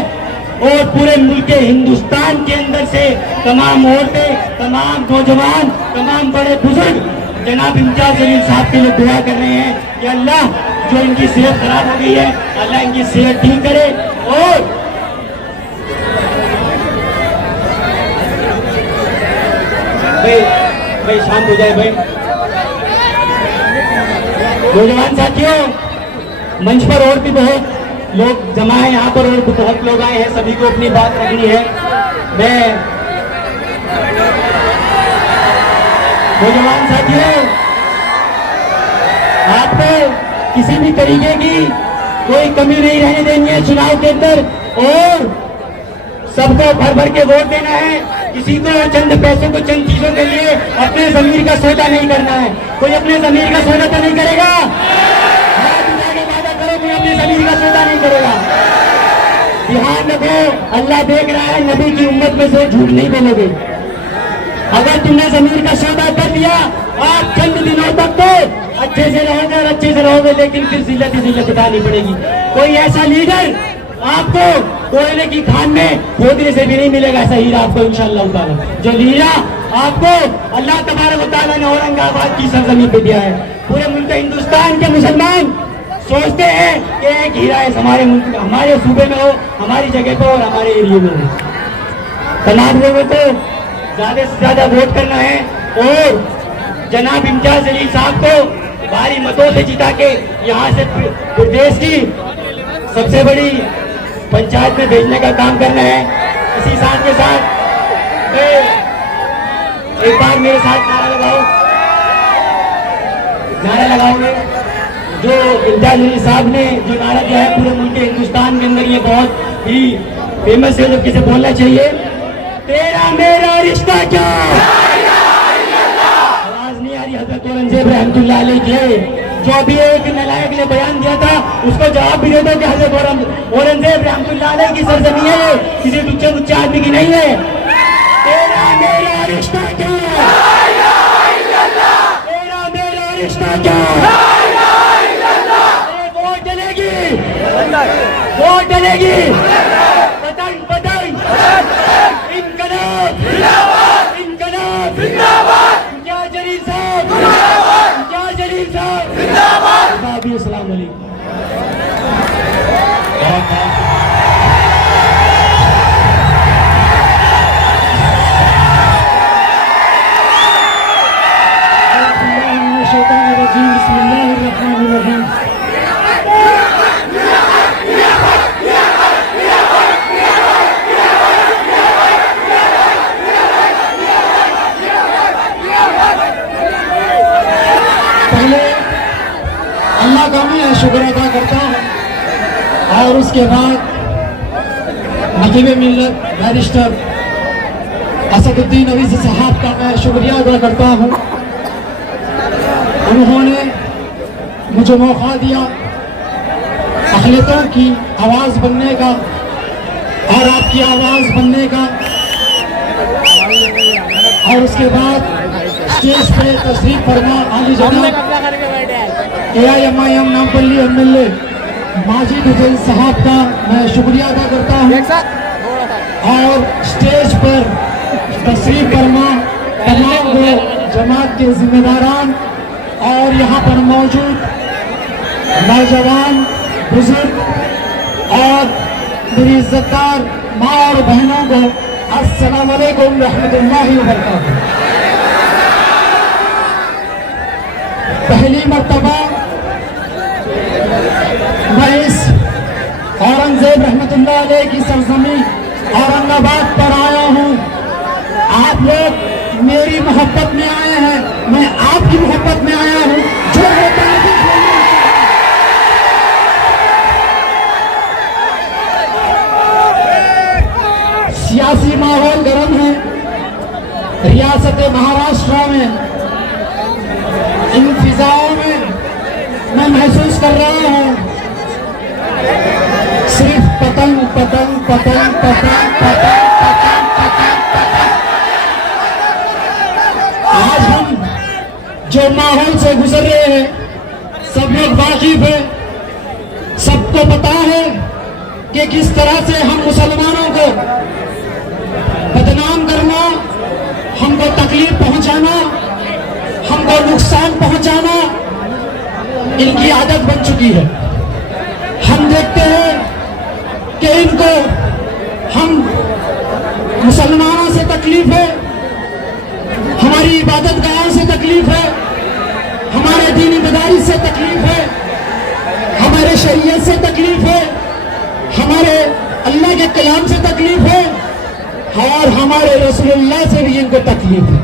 और पूरे मुल्क हिंदुस्तान के अंदर से तमाम औरतें, तमाम नौजवान, तमाम बड़े बुजुर्ग जनाब इम्तियाज अली साहब के लिए दुआ कर रहे हैं कि अल्लाह जो इनकी सेहत खराब हो गई है, अल्लाह इनकी सेहत ठीक करे। और भाई शांत हो जाए भाई। नौजवान साथियों, मंच पर और भी बहुत लोग जमा है यहाँ पर, और बहुत लोग आए हैं, सभी को अपनी बात रखनी है। मैं नौजवान साथियों, आपको किसी भी तरीके की कोई कमी नहीं रहने देनी है चुनाव के अंदर, और सबको भर भर के वोट देना है। किसी को चंद पैसों को, चंद चीजों के लिए अपने जमीर का सौदा नहीं करना है। कोई अपने जमीर का सौदा तो नहीं करेगा। हाथ उठा के वादा करो, कोई अपने जमीर का सौदा नहीं करेगा। ध्यान रखो, अल्लाह देख रहा है, नबी की उम्मत में से झूठ नहीं बोलोगे। अगर तुमने जमीर का सौदा कर दिया, आप चंद दिनों तक तो अच्छे से रहोगे और अच्छे से रहोगे, लेकिन फिर जिल्लत ही जिल्लत उठानी पड़ेगी। कोई ऐसा लीडर आपको कोयले की खान में खोदने से भी नहीं मिलेगा, ऐसा हीरा आपको इंशाअल्लाह ताला। जो हीरा आपको अल्लाह तबारक व तआला ने औरंगाबाद की सरजमीन पे दिया है। पूरे मुल्क हिंदुस्तान के मुसलमान सोचते हैं कि एक हीरा है हमारे मुल्क, हमारे सूबे में हो, हमारी जगह पे और हमारे एरिया में हो। तमाम लोगों को ज्यादा से ज्यादा वोट करना है और जनाब इम्तियाज अली साहब को भारी मतों से जिता के यहाँ से प्रदेश की सबसे बड़ी पंचायत में भेजने का काम करना है। इसी साथ के साथ एक बार मेरे साथ नारा लगाओ, नारा लगाओगे। जो इम्तियाज अली साहब ने जो नारा दिया है पूरे मुल्क हिंदुस्तान के अंदर, ये बहुत ही फेमस है, तो किसे बोलना चाहिए, तेरा मेरा रिश्ता क्या, आवाज नहीं आ रही। हजरत औरंगजेब रहमतुल्लाह अलैह के जो अभी एक नालायक ने बयान दिया था, उसको जवाब भी दे दो कि हजरत औरंगजेब रहमतुल्लाह अलैह की सरजमी है, किसी दुच्चे दुच्चे आदमी की नहीं है। तेरा मेरा रिश्ता क्या, तेरा मेरा रिश्ता क्या, वोट डलेगी, वोट डलेगी, पतंग पतंग, इनकलाब इनकलाब, क्या जलील साहब, क्या जलील साहब, अस्सलाम वालेकुम। पहले अल्लाह का मैं शुक्र अदा करता हूँ और उसके बाद नकीब मिल्लत बैरिस्टर असदुद्दीन अवीज़ साहब का मैं शुक्रिया अदा करता हूँ। उन्होंने मुझे मौका दिया अक़लियतों की आवाज़ बनने का और आपकी आवाज़ बनने का, और उसके बाद स्टेज पे तशरीफ फरमा आली जनाब AIMIM नामपल्ली MLA माजिद हुसैन साहब का मैं शुक्रिया अदा करता हूँ। और स्टेज पर तशरीफ फरमा तमाम वो जमात के जिम्मेदारान और यहाँ पर मौजूद नौजवान बुजुर्ग और मेरी इज्जतदार माँ और बहनों को अस्सलाम वालेकुम रहमतुल्लाहि व बरकातुहू। पहली मर्तबा मैं इस औरंगजेब रहमतुल्लाह अलैह की सरजमी औरंगाबाद पर आया हूँ। आप लोग मेरी मोहब्बत में आए हैं, मैं आपकी मोहब्बत में आया हूँ। जो होता है सियासी माहौल गर्म है। रियासत महाराष्ट्र में इन फिजाओं में मैं महसूस कर रहा हूँ सिर्फ पतंग पतंग पतंग पतंग पतंग पतंग पतंग पतंग। आज हम जो माहौल से गुजर रहे हैं सब लोग वाकिफ है, सबको पता है कि किस तरह से हम मुसलमानों को बदनाम करना, हमको तकलीफ पहुंचाना, हमको नुकसान पहुंचाना इनकी आदत बन चुकी है। हम देखते हैं कि इनको हम मुसलमानों से तकलीफ है, हमारी इबादत गाहों से तकलीफ है, हमारे दीनी मदारिस से तकलीफ है, हमारे शरीयत से तकलीफ है, हमारे अल्लाह के कलाम से तकलीफ है और हमारे रसूलुल्लाह से भी इनको तकलीफ है।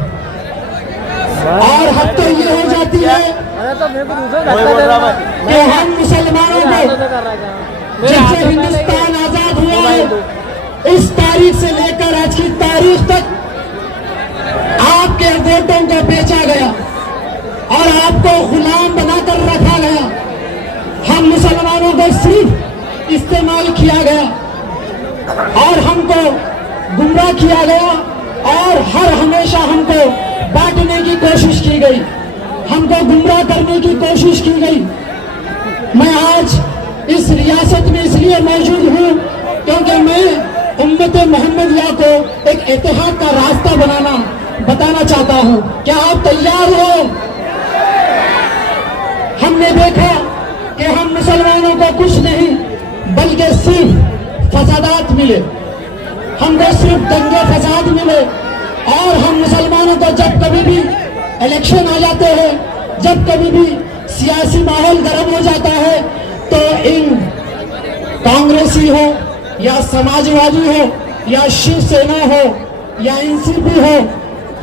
और हद तो ये हो जाती है कि हम मुसलमानों को जब से हिंदुस्तान आजाद हुआ है इस तारीख से लेकर आज की तारीख तक आपके वोटों को बेचा गया और आपको गुलाम बनाकर रखा गया। हम मुसलमानों को सिर्फ इस्तेमाल किया गया और हमको गुमराह किया गया और हर हमेशा हमको बांटने की कोशिश की गई, हमको गुमराह करने की कोशिश की गई। मैं आज इस रियासत में इसलिए मौजूद हूँ क्योंकि मैं उम्मत मोहम्मदिया को एक इत्तेहाद का रास्ता बताना चाहता हूँ। क्या आप तैयार हो? हमने देखा कि हम मुसलमानों को कुछ नहीं बल्कि सिर्फ फसादात मिले, हमको सिर्फ दंगे फसाद मिले। और हम मुसलमानों को जब कभी भी इलेक्शन आ जाते हैं, जब कभी भी सियासी माहौल गर्म हो जाता है तो इन कांग्रेसी हो या समाजवादी हो या शिवसेना हो या एनसीपी हो,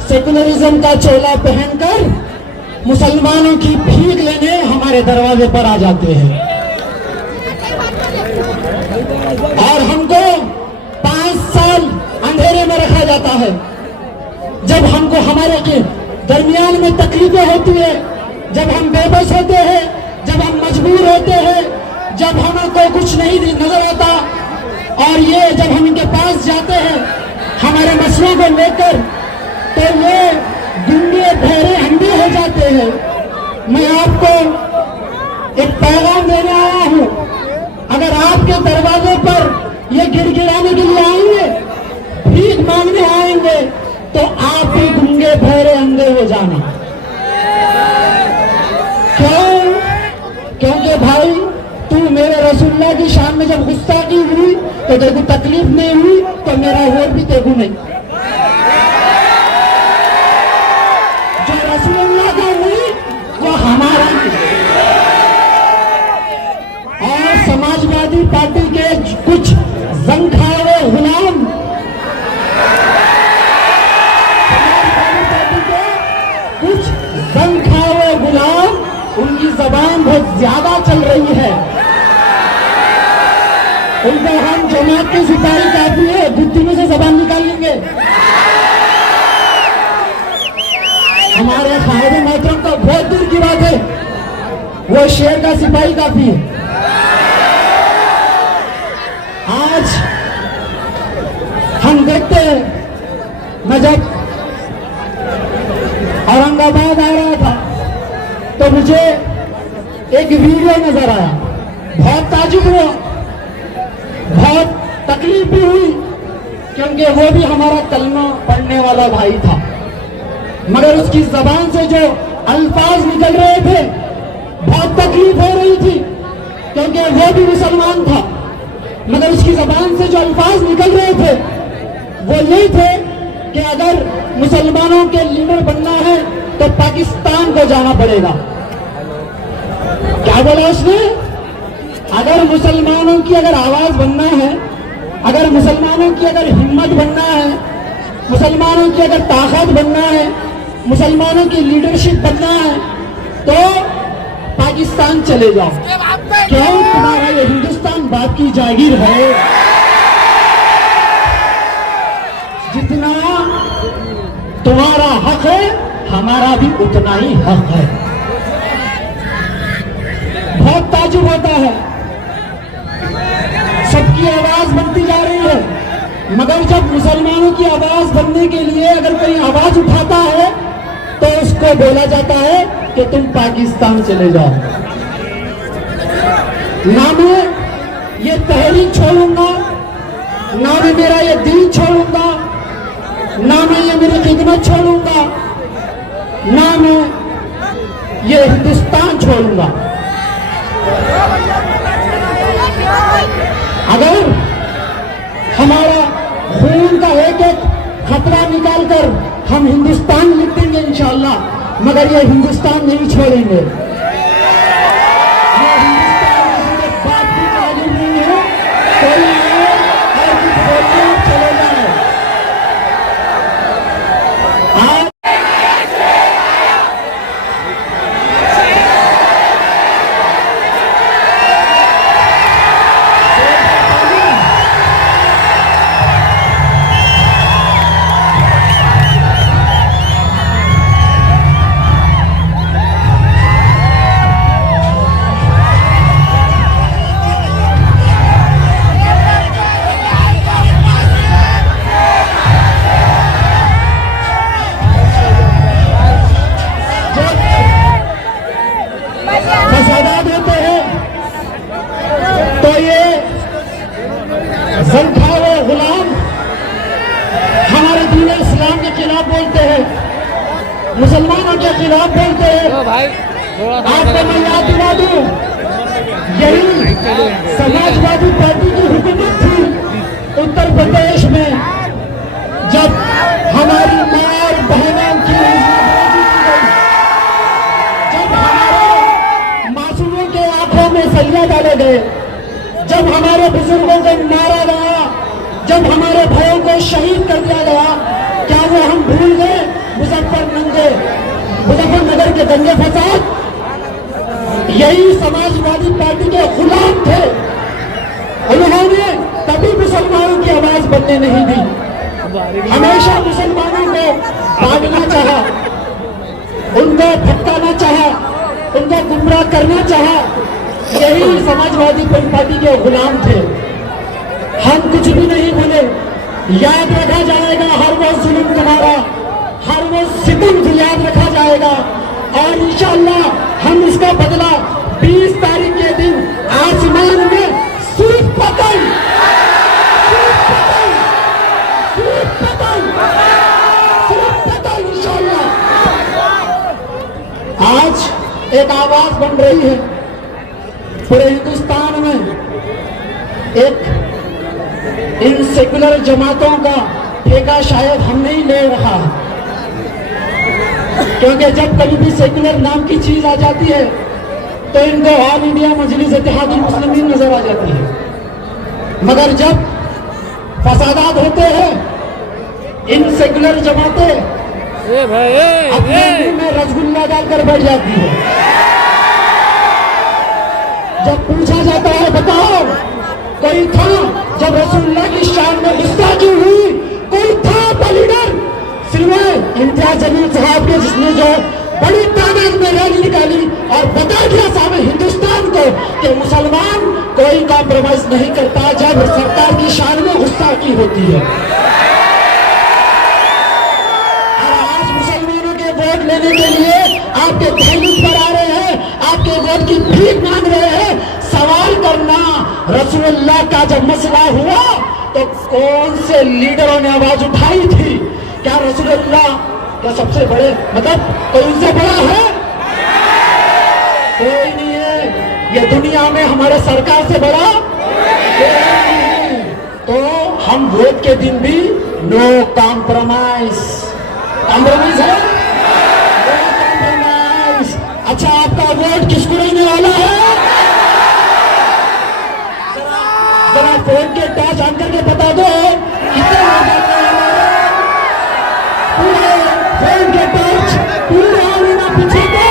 सेकुलरिज्म का चोला पहनकर मुसलमानों की भीख लेने हमारे दरवाजे पर आ जाते हैं और हमको 5 साल अंधेरे में रखा जाता है। जब हमको हमारे के दरमियान में तकलीफें होती है, जब हम बेबस होते हैं, जब हम मजबूर होते हैं, जब हमको कुछ नहीं नजर आता और ये जब हम इनके पास जाते हैं हमारे मसलों को लेकर, तो ये गुंगे बहरे अंधे हो जाते हैं। मैं आपको एक पैगाम देने आया हूं, अगर आपके दरवाजे पर ये गिड़गिड़ाने के लिए आएंगे, भीख मांगने आएंगे, तो आप भी गुंगे बहरे अंधे हो जाना। क्यों? क्योंकि भाई तू मेरे रसूलुल्लाह की शान में जब गुस्ताखी हुई तो तेरे को तकलीफ नहीं हुई, तो मेरा वोट भी तेरे को नहीं। जो रसूलुल्लाह का नहीं वो हमारा नहीं। और समाजवादी पार्टी के कुछ जंखावे गुलाम, समाजवादी पार्टी के कुछ जंखावे गुलाम, उनकी जबान बहुत ज्यादा चल रही है। उनको हम जमात के सिपाही काफी है, बुद्धि में से जबान निकाल लेंगे। हमारे खाहिद मोहतरम का बहुत दूर की बात है, वो शेर का सिपाही काफी है। आज हम देखते हैं, मैं जब औरंगाबाद आ रहा था तो मुझे एक वीडियो नजर आया, बहुत ताजुब हुआ, बहुत तकलीफ भी हुई, क्योंकि वो भी हमारा कलमा पढ़ने वाला भाई था, मगर उसकी जबान से जो अल्फाज निकल रहे थे बहुत तकलीफ हो रही थी, क्योंकि वो भी मुसलमान था, मगर उसकी जबान से जो अल्फाज निकल रहे थे वो ये थे कि अगर मुसलमानों के लीडर बनना है तो पाकिस्तान को जाना पड़ेगा। क्या बोला उसने? अगर मुसलमानों की अगर आवाज बनना है, अगर मुसलमानों की अगर हिम्मत बनना है, मुसलमानों की अगर ताकत बनना है, मुसलमानों की लीडरशिप बनना है, तो पाकिस्तान चले जाओ। क्यों? तुम्हारा ये हिंदुस्तान बाप की जागीर है, जितना तुम्हारा हक है हमारा भी उतना ही हक है। बहुत ताजुब होता है, सबकी आवाज बनती जा रही है, मगर जब मुसलमानों की आवाज बनने के लिए अगर कोई आवाज उठाता है तो उसको बोला जाता है कि तुम पाकिस्तान चले जाओ। ना मैं ये तहरीक छोड़ूंगा, ना मैं मेरा ये दीन छोड़ूंगा, ना मैं ये मेरी खिदमत छोड़ूंगा, ना मैं ये हिंदुस्तान छोड़ूंगा। अगर हमारा खून का एक एक खतरा निकालकर हम हिंदुस्तान लिख देंगे इंशाअल्लाह, मगर ये हिंदुस्तान नहीं छोड़ेंगे। ये हिंदुस्तान किसी के बाप की जागीर नहीं है, कोई आए और कुछ बोलने चले जाए। आज फसादा देते हैं तो ये ज़ंखावे गुलाम हमारे दीन इस्लाम के खिलाफ बोलते हैं, मुसलमानों के खिलाफ बोलते हैं। आपको मैं याद दिला दूं, यही समाजवादी पार्टी की हुकूमत थी उत्तर प्रदेश में, जब हमारी मां और बहनों की इज्जत की गई, जब हमारे मासूमों के आंखों में सलिया डाले गए, जब हमारे बुजुर्गों को मारा गया, जब हमारे भाइयों को शहीद कर दिया गया, क्या वो हम भूल गए? मुजफ्फर नंगे मुजफ्फरनगर के दंगे फसाद यही समाजवादी पार्टी के गुलाम थे। उन्होंने कभी मुसलमानों की आवाज बनने नहीं दी, हमेशा मुसलमानों को बांटना चाहा, उनको भटकाना चाहा, उनको गुमराह करना चाहा। यही समाजवादी पार्टी के गुलाम थे। हम कुछ भी नहीं बोले, याद रखा जाएगा हर वो जुल्म तुम्हारा, हर वो सितम याद रखा जाएगा और इंशाअल्लाह हम इसका बदला 20 तारीख के दिन आसमान में सिर्फ पतंग इंशाअल्लाह। आज एक आवाज बन रही है पूरे हिंदुस्तान में, एक इन सेकुलर जमातों का ठेका शायद हम नहीं ले रहा, क्योंकि जब कभी भी सेकुलर नाम की चीज आ जाती है तो इनको ऑल इंडिया मजलिस इत्तेहादुल मुस्लिमीन नजर आ जाती है। मगर जब फसादात होते हैं, इन सेकुलर जमातें अपने मुंह में रसगुल्ला डालकर बैठ जाती है। जब पूछा जाता है बताओ कोई था जब रसूलुल्लाह की शान में गुस्ताखी हुई, कोई था आपका लीडर? सिवाय इम्तियाज जलील साहब के, जिसने जो बड़ी तादाद में रैली निकाली और बता दिया सामने हिंदुस्तान को कि मुसलमान कोई कॉम्प्रोमाइज नहीं करता जब सरकार की शान में गुस्ताखी होती है। और आज मुसलमानों के वोट लेने के लिए आपके दहलीज पर आ रहे हैं, आपके वोट की भीख मांग रहे हैं। सवाल करना, रसूलुल्लाह का जब मसला हुआ तो कौन से लीडरों ने आवाज उठाई थी? क्या रसूलुल्लाह क्या सबसे बड़े, मतलब कोई उनसे बड़ा है? कोई नहीं है। ये दुनिया में हमारे सरकार से बड़ा कोई नहीं। तो हम वोट के दिन भी नो कॉम्प्रोमाइज। कॉम्प्रोमाइज है? No compromise. अच्छा, आपका वोट किसको रहने वाला है? जरा फोन के टॉर्च ऑन करके बता दो कितने लोग पूरे फोन के टॉर्च पूरे आना पीछे को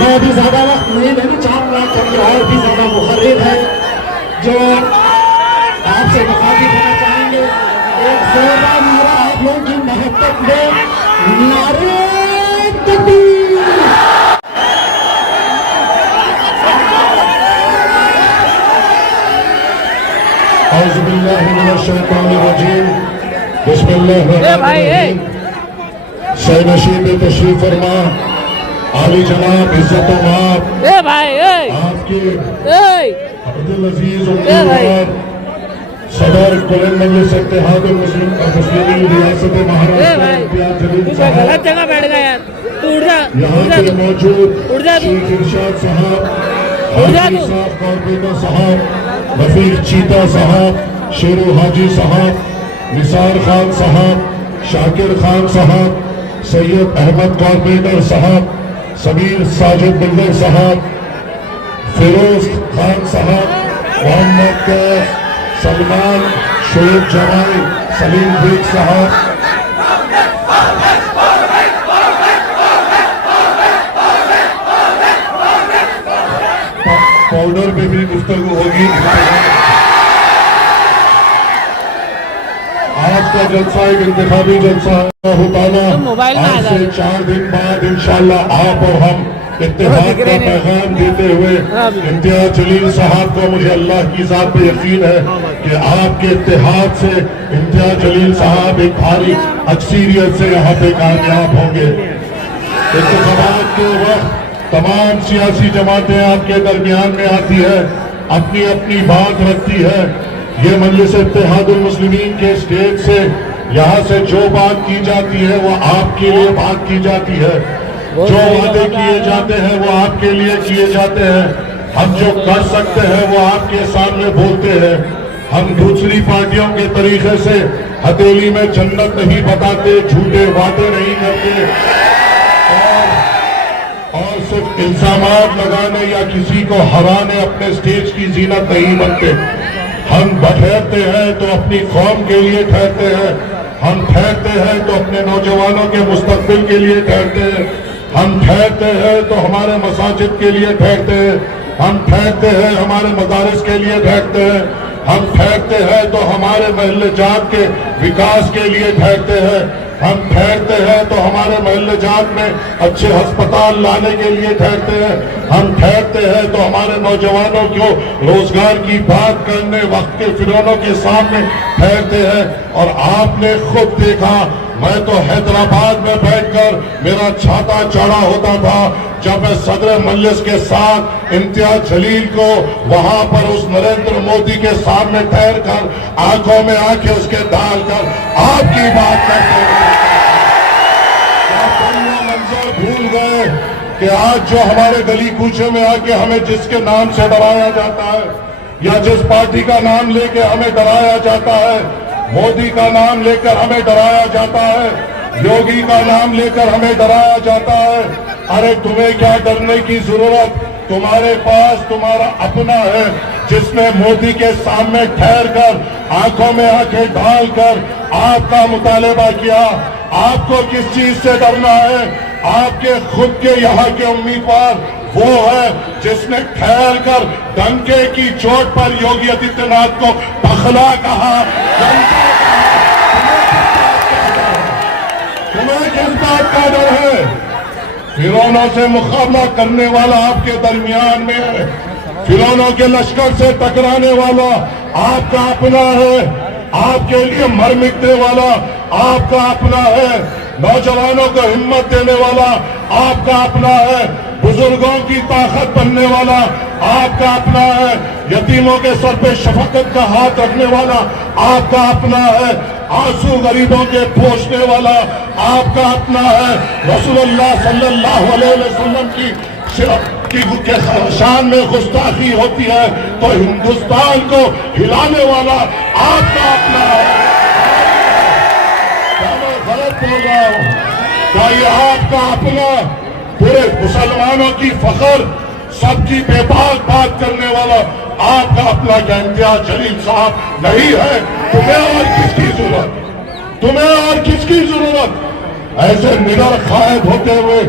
मैं अभी ज्यादा वक्त नहीं लेना चाहूंगा क्योंकि और भी ज्यादा मुखर्रिब है जो आपसे मुखातिब होना चाहेंगे। एक जोरदार नारा आप लोगों की महत्व में, नारे तकबीर। औज़ु बिल्लाहि मिनश शैतानिर रजीम, बिस्मिल्लाहिर्रहमानिर्रहीम। शहनशीब तशरीफ फरमा आली जनाब इज्जत माप आपके अब्दुल अजीज उम्मीदवार सदर कुल मजलिस इत्तेहादुल मुस्लिमीन रियासत महाराष्ट्र इम्तियाज जलील साहब, गलत जगह बैठ गया यार, तू उड़ जा, यहाँ पे मौजूद शेख इरशाद साहब, हाजी साहब कॉर्पोरेटर साहब, रफीक चीता साहब, शेरू हाजी साहब, निसार खान साहब, शाकिर खान साहब, सैयद अहमद कॉर्पोरेटर साहब, समीर साजिद बिल्डर साहब, फिरोज खान साहब, मोहम्मद सलमान शोएब जवाई, सलीम बेग साहब, पाउडर पे भी गुफ्तगू होगी। आज का जलसा एक इंतखाबी जलसा होताना, आज से 4 दिन बाद इंशाअल्लाह आप और हम इत्तेहाद का पैगाम देते हुए इम्तियाज जलील साहब को, मुझे अल्लाह की जात पे यकीन है कि आपके इत्तेहाद से इम्तियाज जलील साहब एक भारी अक्सरियत से यहाँ पे कामयाब होंगे। इंतखाबात के वक्त तमाम सियासी जमातें आपके दरमियान में आती है, अपनी अपनी बात रखती है। ये मजलिस इत्तेहादुल मुस्लिमीन के स्टेज से यहाँ से जो बात की जाती है वो आपके लिए बात की जाती है, जो वादे किए जाते हैं वो आपके लिए किए जाते हैं, हम जो कर सकते हैं वो आपके सामने बोलते हैं। हम दूसरी पार्टियों के तरीके से हथेली में जन्नत नहीं बताते, झूठे वादे नहीं करते और सिर्फ इल्जामात लगाने या किसी को हराने अपने स्टेज की जीनत नहीं बनते। हम ठहरते हैं तो अपनी कौम के लिए ठहरते हैं, हम ठहरते हैं तो अपने नौजवानों के मुस्तकबिल के लिए ठहरते हैं, हम ठहरते हैं तो हमारे मसाजिद के लिए ठहरते हैं, हम ठहरते हैं हमारे मदारिस के लिए ठहरते हैं, हम ठहरते हैं तो हमारे महल्ले जात के विकास के लिए ठहरते हैं, हम ठहरते हैं तो हमारे महल्ले जात में अच्छे अस्पताल लाने के लिए ठहरते हैं, हम ठहरते हैं तो हमारे नौजवानों को रोजगार की बात करने वक्त के फिरौनों के सामने ठहरते हैं। और आपने खुद देखा, मैं तो हैदराबाद में बैठकर मेरा छाता चढ़ा होता था जब मैं सदर मजलिस के साथ इम्तियाज जलील को वहां पर उस नरेंद्र मोदी के सामने ठहर कर आंखों में आंखें उसके डालकर आपकी बात करते हैं। क्या तुम वो मंजर भूल गए कि आज जो हमारे गली कूचे में आके हमें जिसके नाम से डराया जाता है या जिस पार्टी का नाम लेके हमें डराया जाता है, मोदी का नाम लेकर हमें डराया जाता है, योगी का नाम लेकर हमें डराया जाता है, अरे तुम्हें क्या डरने की जरूरत, तुम्हारे पास तुम्हारा अपना है जिसने मोदी के सामने ठहर कर आंखों में आंखें डालकर आपका मुतालबा किया। आपको किस चीज से डरना है? आपके खुद के यहाँ के उम्मीदवार वो है जिसने ठहर कर डंके की चोट पर योगी आदित्यनाथ को पखला कहा। तुम्हें किस बात का डर है? फिरौनों से मुकाबला करने वाला आपके दरमियान में है, फिरौनों के लश्कर से टकराने वाला आपका अपना है, आपके लिए मर मिटने वाला आपका अपना है, नौजवानों को हिम्मत देने वाला आपका अपना है, बुजुर्गों की ताकत बनने वाला आपका अपना है, यतीमों के सर पे शफकत का हाथ रखने वाला आपका अपना है, आंसू गरीबों के पोंछने वाला आपका अपना है। रसूलुल्लाह सल्लल्लाहु अलैहि वसल्लम की शान में गुस्ताखी होती है तो हिंदुस्तान को हिलाने वाला आपका अपना है। क्या मैं गलत बोल रहा हूं? क्या ये आपका अपना पूरे मुसलमानों की फख्र, सबकी बेबाक बात करने वाला आपका अपना क्या इम्तियाज जलील साहब नहीं है? तुम्हें और किसकी जरूरत? तुम्हें और किसकी जरूरत? ऐसे निडर कायद होते हुए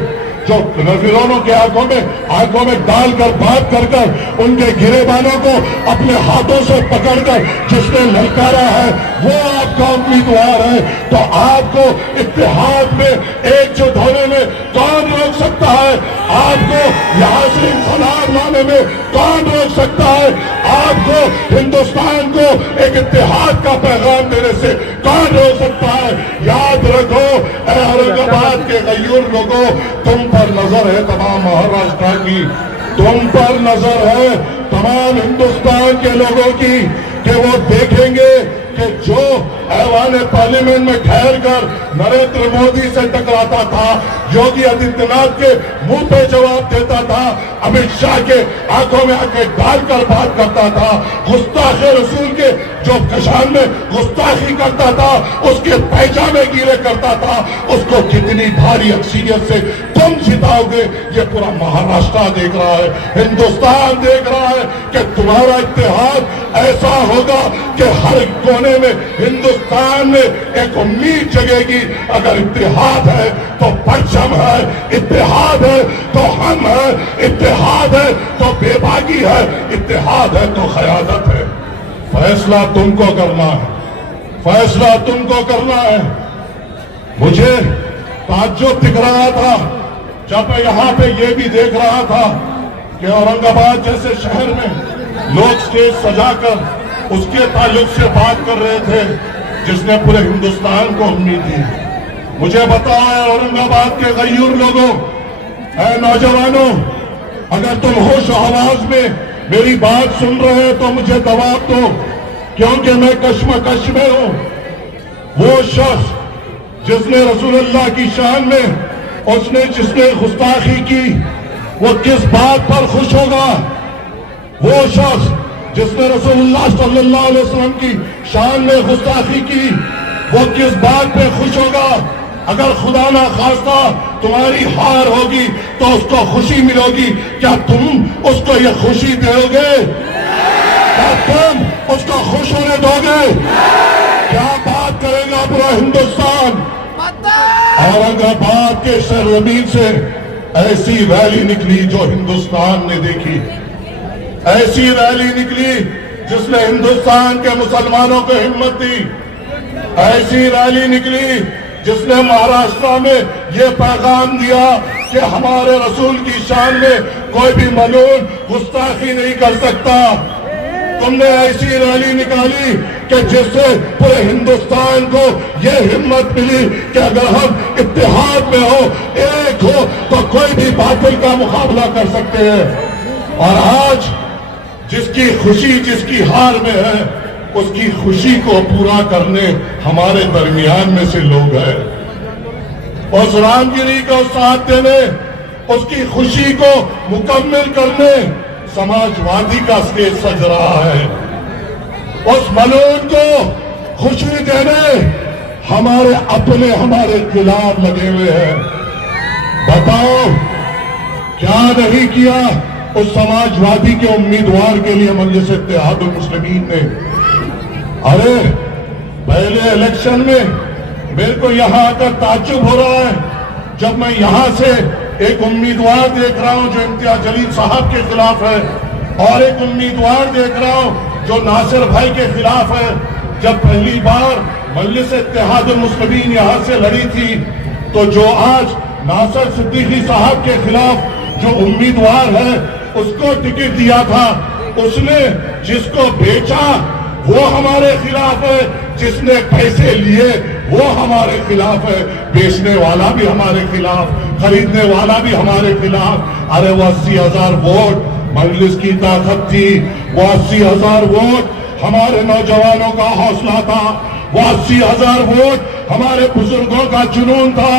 जो फिरौनों के आंखों में डालकर बात कर कर उनके गिरेबानों को अपने हाथों से पकड़कर जिसने ललकारा है वो आपका उम्मीदवार है, तो आपको इत्तेहाद में एकजुट होने में कौन रोक सकता है? आपको यहाँ से इंकलाब लाने में कौन रोक सकता है? आपको हिंदुस्तान को एक इत्तेहाद का पैगाम देने से कौन रोक सकता है? याद रखो औरंगाबाद के गयूर लोगों, तुम पर नजर है तमाम महाराष्ट्र की, तुम पर नजर है तमाम हिंदुस्तान के लोगों की कि वो देखेंगे कि जो ऐवान पार्लियामेंट में ठहर कर नरेंद्र मोदी से टकराता था, योगी आदित्यनाथ के मुंह पे जवाब देता था, अमित शाह के आंखों में आंखें डालकर बात करता था, गुस्ताखे रसूल के जो कशान में गुस्ताखी करता था उसके पैजामे गीले करता था, उसको कितनी भारी अक्सरियत से तुम जिताओगे ये पूरा महाराष्ट्र देख रहा है, हिंदुस्तान देख रहा है कि तुम्हारा इत्तेहाद ऐसा होगा कि हर कोने में हिंदुस्तान में एक उम्मीद जगेगी। अगर इत्तेहाद है तो परचम है, इत्तेहाद है तो हम है, इत्तेहाद है तो बेबाकी है, इत्तेहाद है तो क़यादत है। फैसला तुमको करना है, फैसला तुमको करना है। मुझे ताज्जुब दिख रहा था जब मैं यहाँ पे ये भी देख रहा था कि औरंगाबाद जैसे शहर में लोग स्टेज सजाकर उसके ताल्लुक से बात कर रहे थे जिसने पूरे हिंदुस्तान को उम्मीद दी। मुझे बताओ औरंगाबाद के गयूर लोगों, नौजवानों, अगर तुम होश आवाज में मेरी बात सुन रहे हैं तो मुझे जवाब दो, क्योंकि मैं कश्मकश में हूं। वो शख्स जिसने रसूलुल्लाह की शान में जिसने गुस्ताखी की वो किस बात पर खुश होगा? वो शख्स जिसने रसूलुल्लाह सल्लल्लाहु अलैहि वसल्लम की शान में गुस्ताखी की, वो किस बात पे खुश होगा? अगर खुदा ना खास्ता तुम्हारी हार होगी तो उसको खुशी मिलेगी, क्या तुम उसको ये खुशी दोगे? क्या तुम उसको खुश होने दोगे? क्या बात करेगा पूरा हिंदुस्तान? औरंगाबाद के सरजमीन से ऐसी रैली निकली जो हिंदुस्तान ने देखी, ऐसी रैली निकली जिसने हिंदुस्तान के मुसलमानों को हिम्मत दी, ऐसी रैली निकली जिसने महाराष्ट्र में ये पैगाम दिया कि हमारे रसूल की शान में कोई भी मलून गुस्ताखी नहीं कर सकता। तुमने ऐसी रैली निकाली कि जिससे पूरे हिंदुस्तान को ये हिम्मत मिली कि अगर हम इत्तेहाद में हो, एक हो, तो कोई भी बातिल का मुकाबला कर सकते हैं। और आज जिसकी खुशी जिसकी हार में है, उसकी खुशी को पूरा करने हमारे दरमियान में से लोग हैं। उस रामगिरी को साथ देने, उसकी खुशी को मुकम्मल करने समाजवादी का स्टेज सज रहा है। उस मलून को खुशी देने हमारे अपने हमारे खिलाफ लगे हुए हैं। बताओ क्या नहीं किया उस समाजवादी के उम्मीदवार के लिए मजलिस इत्तेहादुल मुस्लिमीन ने? अरे पहले इलेक्शन में मेरे को यहां आकर ताज्जुब हो रहा है जब मैं यहां से एक उम्मीदवार देख रहा हूं जो इम्तियाज जलील साहब के खिलाफ है, और एक उम्मीदवार देख रहा हूं जो नासिर भाई के खिलाफ है। जब पहली बार मजलिस इत्तेहादुल मुस्लिमीन यहां से लड़ी थी, तो जो आज नासिर सिद्दीकी साहब के खिलाफ जो उम्मीदवार है उसको टिकट दिया था, उसने जिसको बेचा वो हमारे खिलाफ है, जिसने पैसे लिए वो हमारे खिलाफ है, बेचने वाला भी हमारे खिलाफ, खरीदने वाला भी हमारे खिलाफ। अरे वो 80,000 वोट मजलिस की ताकत थी, वो 80,000 वोट हमारे नौजवानों का हौसला था, वो 80,000 वोट हमारे बुजुर्गों का जुनून था,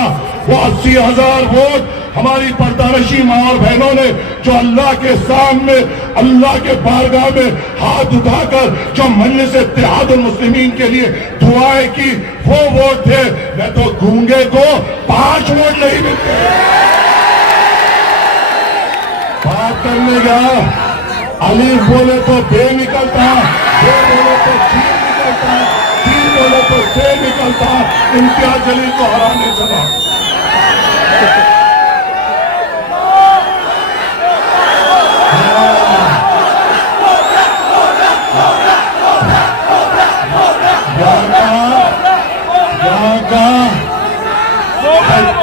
वो 80,000 वोट हमारी पर्दानशी माँ और बहनों ने जो अल्लाह के सामने अल्लाह के बारगाह में हाथ उठाकर जो मजलिस इत्तेहादुल मुस्लिमीन के लिए दुआएं की, वो वोट थे। मैं तो गूंगे को 5 वोट नहीं मिलते। बात करने गया, अलीफ बोले तो बे निकलता, बे बोले तो चीन निकलता, चीन बोले तो से निकलता। इम्तियाज जलील को हराने चला।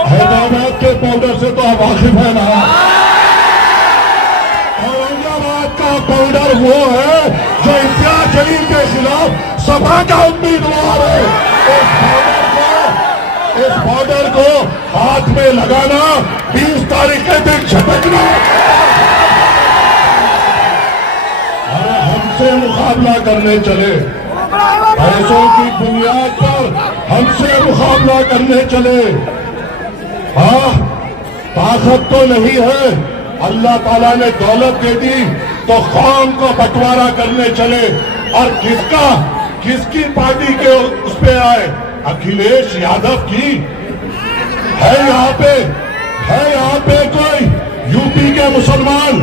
हैदराबाद के पाउडर से तो आप वाकिफ है ना। औरंगाबाद का पाउडर वो है जो इम्तियाज जलील के खिलाफ सभा का उम्मीदवार है। इस पाउडर को हाथ में लगाना, 20 तारीख के दिन झटकना, अरे हमसे मुकाबला करने चले, पैसों की बुनियाद पर हमसे मुकाबला करने चले। हाँ, ताकत तो नहीं है, अल्लाह ताला ने दौलत दे दी तो कौम को बंटवारा करने चले। और किसकी पार्टी के उस पे आए? अखिलेश यादव की है यहाँ पे कोई यूपी के मुसलमान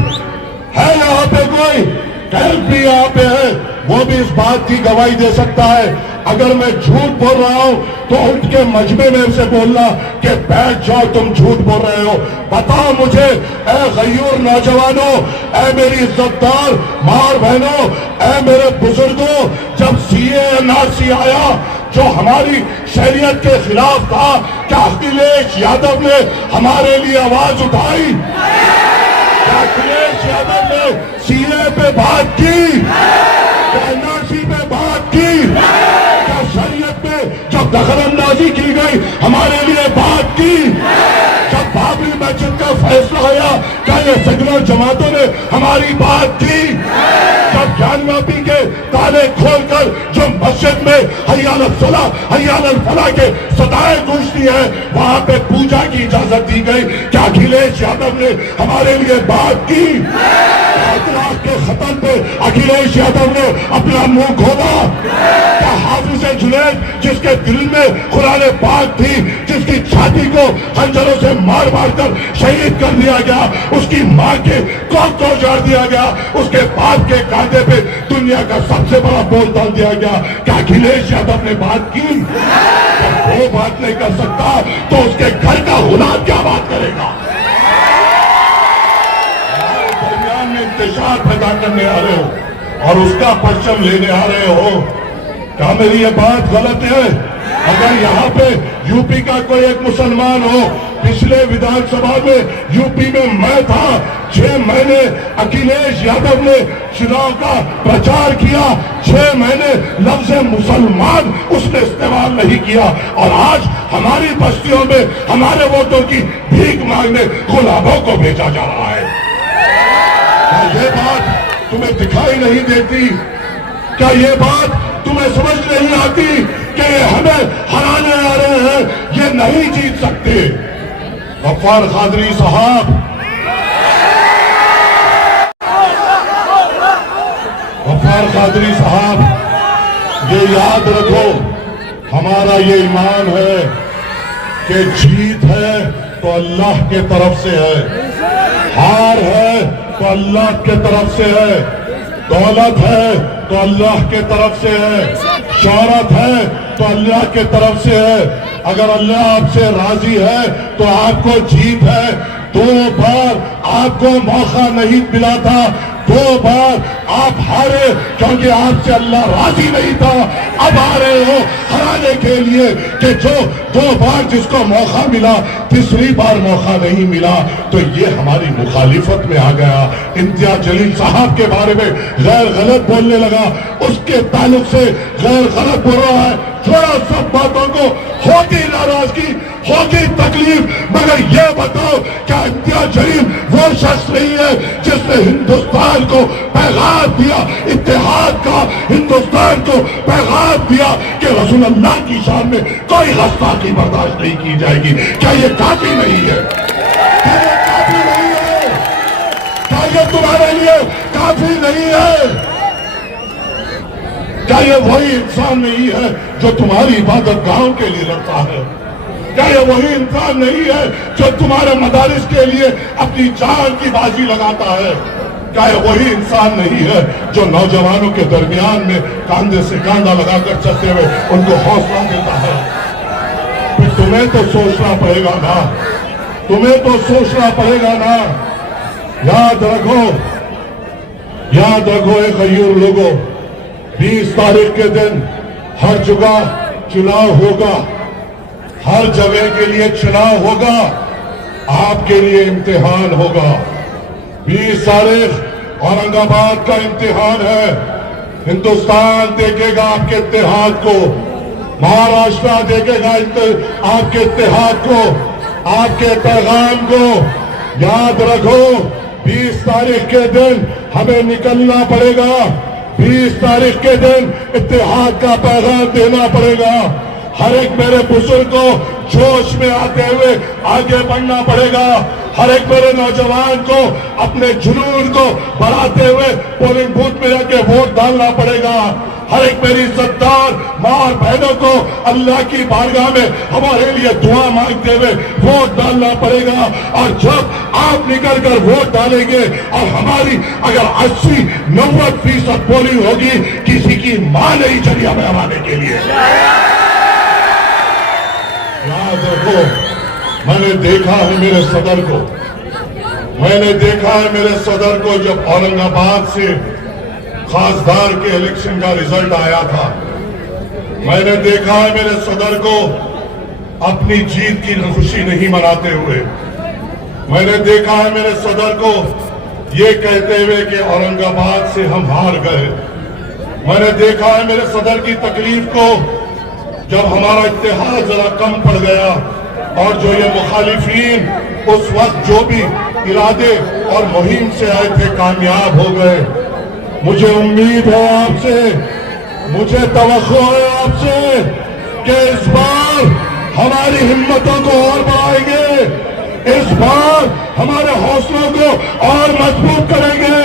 है? यहाँ पे कोई कैल भी यहाँ पे है? वो भी इस बात की गवाही दे सकता है। अगर मैं झूठ बोल रहा हूं तो उठ के मजमे में से बोलना कि बैठ जाओ, तुम झूठ बोल रहे हो। बताओ मुझे, ए गयूर नौजवानों, ए मेरी इज्जतदार मां और बहनों, ए मेरे बुजुर्गों, जब सीए एनआरसी आया जो हमारी शरीयत के खिलाफ था, क्या अखिलेश यादव ने हमारे लिए आवाज उठाई? क्या अखिलेश यादव ने सीए पे बात की? एनआरसी पे बात की? क्या शरीयत में जो दखलंदाजी की गई हमारे लिए बात की? जब बाबरी मस्जिद का फैसला आया, क्या ये सेकुलर जमातों ने हमारी बात की? जब ज्ञानवापी के ताले खोलकर जो मस्जिद में हय्या अल सलाह हय्या अल फलाह के सदाएं गूंजती है, वहां पे पूजा की इजाजत दी गई, क्या अखिलेश यादव ने हमारे लिए बात की? इतलाक के खत्म पे अखिलेश यादव ने अपना मुंह खोला? क्या हाफिज जुनैद जिसके दिल में कुरान पाक थी, जिसकी छाती को खंजरों से मार मार कर शहीद कर दिया गया, उसकी मां के कोख को उजाड़ दिया गया, उसके बाप के कांधे पे दुनिया का सबसे बड़ा बोझ डाल दिया गया, क्या अखिलेश यादव ने बात की? जब वो बात नहीं कर सकता तो उसके घर का गुलाम क्या बात करेगा? दरमियान में इंतजार पैदा करने आ रहे हो और उसका परचम लेने आ रहे हो। क्या मेरी ये बात गलत है? अगर यहाँ पे यूपी का कोई एक मुसलमान हो, पिछले विधानसभा में यूपी में मैं था, 6 महीने अखिलेश यादव ने चुनाव का प्रचार किया, 6 महीने लफ्ज मुसलमान उसने इस्तेमाल नहीं किया, और आज हमारी बस्तियों में हमारे वोटों की भीख मांगने गुलाबों को भेजा जा रहा है। क्या ये बात तुम्हें दिखाई नहीं देती? क्या ये बात तुम्हें समझ नहीं आती कि हमें हराने आ रहे हैं, ये नहीं जीत सकते? गफ्फार कादरी साहब, गफ्फार कादरी साहब, ये याद रखो, हमारा ये ईमान है कि जीत है तो अल्लाह के तरफ से है, हार है तो अल्लाह के तरफ से है, दौलत है तो अल्लाह के तरफ से है, शोहरत है तो अल्लाह के तरफ से है। अगर अल्लाह आपसे राजी है तो आपको जीत है। 2 बार आपको मौका नहीं मिला था, 2 बार आप हारे क्योंकि आपसे अल्लाह राजी नहीं था। अब आ रहे हो हराने के लिए कि जो 2 बार जिसको मौका मिला, तीसरी बार मौका नहीं मिला, तो ये हमारी मुखालिफत में आ गया। इम्तियाज जलील साहब के बारे में गैर गलत बोलने लगा, उसके ताल्लुक से गैर गलत बोल रहा है। थोड़ा सब बातों को होगी नाराजगी, होगी तकलीफ, मगर ये बताओ क्या इम्तियाज जलील वो शख्स नहीं है जिसने हिंदुस्तान को पैगाम दिया, इत्तेहाद का, हिंदुस्तान को पैगाम दिया कि रसूल अल्लाह की शान में कोई गुस्ताखी बर्दाश्त नहीं की जाएगी? क्या ये काफी नहीं है? क्या ये काफी नहीं है? क्या ये तुम्हारे लिए काफी नहीं है? क्या ये वही इंसान नहीं है जो तुम्हारी इबादत गांव के लिए लड़ता है? क्या ये वही इंसान नहीं है जो तुम्हारे मदारिस के लिए अपनी जान की बाजी लगाता है? क्या ये वही इंसान नहीं है जो नौजवानों के दरमियान में कांधे से कांधा लगाकर चलते हुए उनको हौसला देता है? फिर तुम्हें तो सोचना पड़ेगा ना, तुम्हें तो सोचना पड़ेगा ना। याद रखो, याद रखो एक गयूर लोगों, 20 तारीख के दिन हर जगह चुनाव होगा, हर जगह के लिए चुनाव होगा, आपके लिए इम्तिहान होगा। 20 तारीख औरंगाबाद का इम्तिहान है, हिंदुस्तान देखेगा आपके इत्तेहाद को, महाराष्ट्र देखेगा आपके इत्तेहाद को, आपके पैगाम को। याद रखो 20 तारीख के दिन हमें निकलना पड़ेगा, 20 तारीख के दिन इत्तेहाद का पैगाम देना पड़ेगा। हर एक मेरे बुजुर्ग को जोश में आते हुए आगे बढ़ना पड़ेगा, हर एक मेरे नौजवान को अपने जुनून को बढ़ाते हुए पोलिंग बूथ में जाके वोट डालना पड़ेगा। हर एक मेरी इज्जतदार मां और बहनों को अल्लाह की बारगाह में हमारे लिए दुआ मांगते हुए वोट डालना पड़ेगा। और जब आप निकल कर वोट डालेंगे और हमारी अगर 80-90% पोलिंग होगी, किसी की मां नहीं चली हमें हराने के लिए। याद रखो, मैंने देखा है मेरे सदर को, मैंने देखा है मेरे सदर को जब औरंगाबाद से खासदार के इलेक्शन का रिजल्ट आया था। मैंने देखा है मेरे सदर को अपनी जीत की खुशी नहीं मनाते हुए। मैंने देखा है मेरे सदर को ये कहते हुए कि औरंगाबाद से हम हार गए। मैंने देखा है मेरे सदर की तकलीफ को जब हमारा इत्तेहाद जरा कम पड़ गया और जो ये मुखालिफीन उस वक्त जो भी इरादे और मुहिम से आए थे कामयाब हो गए। मुझे उम्मीद है आपसे, मुझे तवक्को है आपसे कि इस बार हमारी हिम्मतों को और बढ़ाएंगे, इस बार हमारे हौसलों को और मजबूत करेंगे,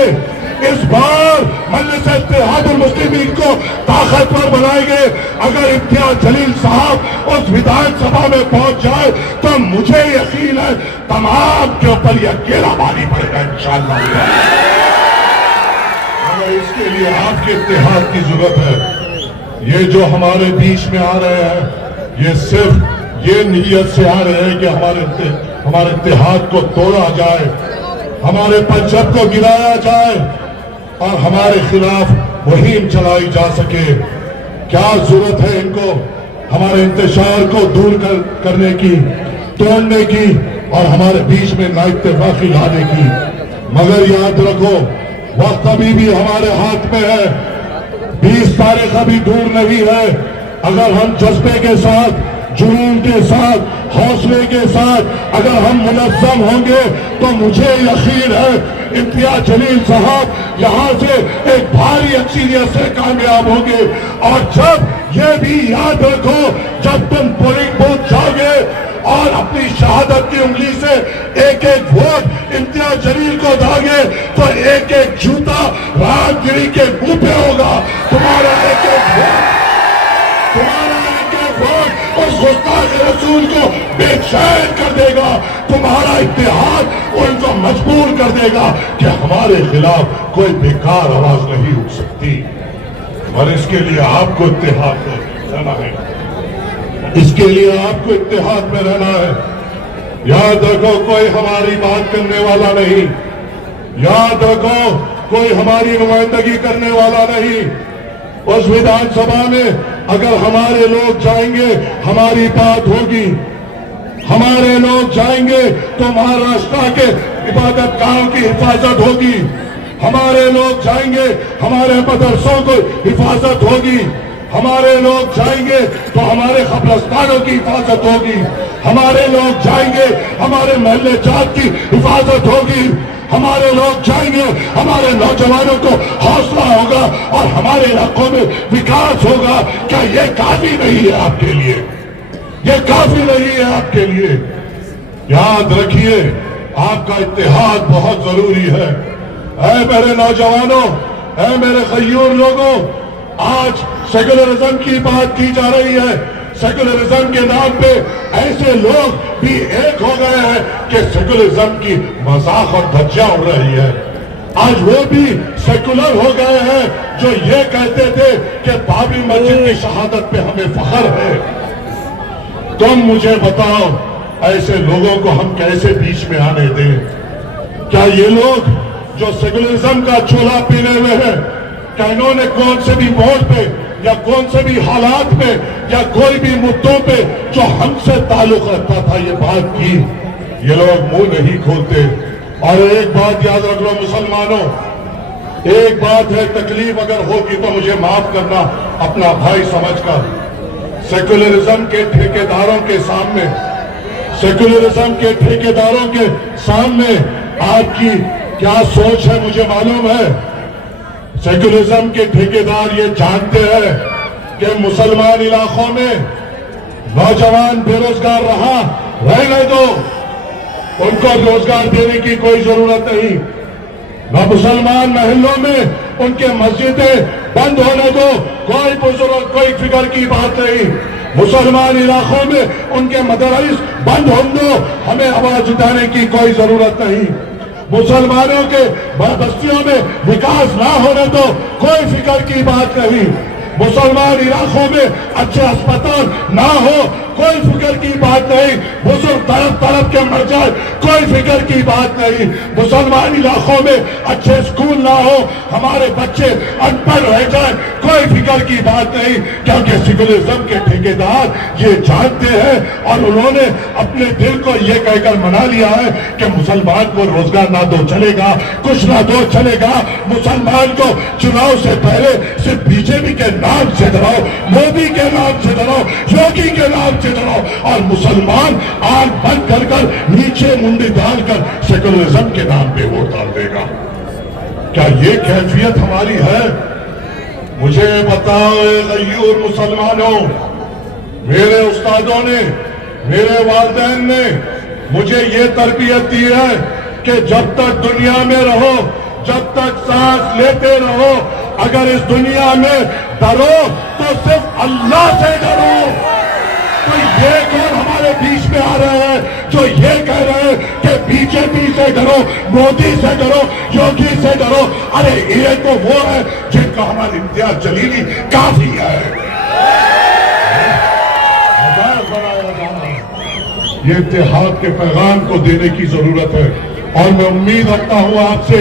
इस बार मजलिस इत्तेहादुल मुस्लिमीन को ताकतवर बनाएंगे। अगर इम्तियाज जलील साहब उस विधानसभा में पहुंच जाए तो मुझे यकीन है तमाम के ऊपर यह घेरा मारी पड़ेगा इंशाअल्लाह। मगर इसके लिए आपके इत्तेहाद की जरूरत है। ये जो हमारे बीच में आ रहे हैं ये सिर्फ ये नीयत से आ रहे हैं कि हमारे इत्तेहाद को तोड़ा जाए, हमारे पंजब को गिराया जाए और हमारे खिलाफ मुहिम चलाई जा सके। क्या जरूरत है इनको हमारे इंतशार को दूर करने की, तोड़ने की और हमारे बीच में नाइत्तेफाकी लाने की। मगर याद रखो वक्त अभी भी हमारे हाथ में है, 20 तारीख अभी दूर नहीं है। अगर हम जज्बे के साथ, जुनून के साथ, हौसले के साथ अगर हम मुनज़्ज़म होंगे तो मुझे यकीन है इम्तियाज जलील साहब यहां से एक भारी अक्सरियत से कामयाब होंगे। और जब ये भी याद रखो जब तुम पोलिंग बूथ जाओगे और अपनी शहादत की उंगली से एक एक वोट इम्तियाज जलील को दोगे तो एक एक जूता राहगिरी के मुंह पे होगा। तुम्हारा एक एक वोट, तुम्हारा एक एक वोट उस गुस्ताख रसूल को बेचैन कर देगा। तुम्हारा इत्तेहाद उनको मजबूर कर देगा कि हमारे खिलाफ कोई बेकार आवाज नहीं उठ सकती। और इसके लिए आपको इत्तेहाद में रहना है, इसके लिए आपको इत्तेहाद में रहना है। याद रखो कोई हमारी बात करने वाला नहीं, याद रखो कोई हमारी नुमाइंदगी करने वाला नहीं। उस विधानसभा में अगर हमारे लोग जाएंगे हमारी बात होगी, हमारे लोग जाएंगे तो महाराष्ट्र के इबादतगाहों की हिफाजत होगी, हमारे लोग जाएंगे हमारे मदरसों को हिफाजत होगी, हमारे लोग जाएंगे तो हमारे कब्रिस्तानों की हिफाजत होगी, हमारे लोग जाएंगे हमारे महल्ले जात की हिफाजत होगी, हमारे लोग जाएंगे हमारे नौजवानों को हौसला होगा और हमारे इलाकों में विकास होगा। क्या ये काफी नहीं है आपके लिए? ये काफी नहीं है आपके लिए? याद रखिए आपका इत्तेहाद बहुत जरूरी है। ऐ मेरे नौजवानों, ऐ मेरे खय्यूर लोगों, आज सेकुलरिज्म की बात की जा रही है। सेकुलरिज्म के नाम पे ऐसे लोग भी एक हो गए हैं कि सेकुलरिज्म की मजाक और धज्जियां उड़ रही है। आज वो भी सेकुलर हो गए हैं जो ये कहते थे कि बाबरी मस्जिद की शहादत पे हमें फख्र है। तुम मुझे बताओ ऐसे लोगों को हम कैसे बीच में आने दें? क्या ये लोग जो सेकुलरिज्म का चूल्हा पीने हुए हैं, क्या इन्होंने कौन से भी वोट पे या कौन से भी हालात में या कोई भी मुद्दों पे जो हमसे ताल्लुक रखता था ये बात की? ये लोग मुंह नहीं खोलते। और एक बात याद रख लो मुसलमानों, एक बात है, तकलीफ अगर होगी तो मुझे माफ करना अपना भाई समझकर। सेकुलरिज्म के ठेकेदारों के सामने, सेकुलरिज्म के ठेकेदारों के सामने आपकी क्या सोच है मुझे मालूम है। सेकुलरिज्म के ठेकेदार ये जानते हैं कि मुसलमान इलाकों में नौजवान बेरोजगार रहने दो, उनको रोजगार देने की कोई जरूरत नहीं। न मुसलमान महलों में उनके मस्जिदें बंद होने दो, कोई बुजुर्ग कोई फिक्र की बात नहीं। मुसलमान इलाकों में उनके मदरस बंद होने दो, हमें आवाज उठाने की कोई जरूरत नहीं। मुसलमानों के बस्तियों में विकास ना होने दो, कोई फिक्र की बात नहीं। मुसलमान इलाकों में अच्छे अस्पताल ना हो, कोई फिक्र की बात नहीं। बुजुर्ग तड़प के मर जाए, कोई फिक्र की बात नहीं। मुसलमान इलाकों में अच्छे स्कूल ना हो, हमारे बच्चे अनपढ़ रह जाए, कोई फिक्र की बात नहीं। क्योंकि सेकुलरिज्म के ठेकेदार ये जानते हैं और उन्होंने अपने दिल को ये कहकर मना लिया है कि मुसलमान को रोजगार ना दो चलेगा, कुछ ना दो चलेगा। मुसलमान को चुनाव से पहले सिर्फ बीजेपी के नाम से डराओ, मोदी के नाम से डराओ, योगी के नाम से डराओ और मुसलमान आंख बंद कर नीचे मुंडी डालकर सेकुलरिज्म के नाम पे वोट डाल देगा। क्या ये कैफियत हमारी है? मुझे बताओ गयूर मुसलमानों, मेरे उस्तादों ने, मेरे वालिदैन ने मुझे ये तरबियत दी है कि जब तक दुनिया में रहो, जब तक सांस लेते रहो, अगर इस दुनिया में डरो तो सिर्फ अल्लाह से डरो। तो ये कौन हमारे बीच में आ रहे हैं जो ये कह रहे हैं कि बीजेपी से डरो, मोदी से डरो, योगी से डरो? अरे ये तो वो है जिनका हमारे इम्तियाज जलीली काफी है। ये इत्तेहाद के पैगाम को देने की जरूरत है और मैं उम्मीद रखता हूं आपसे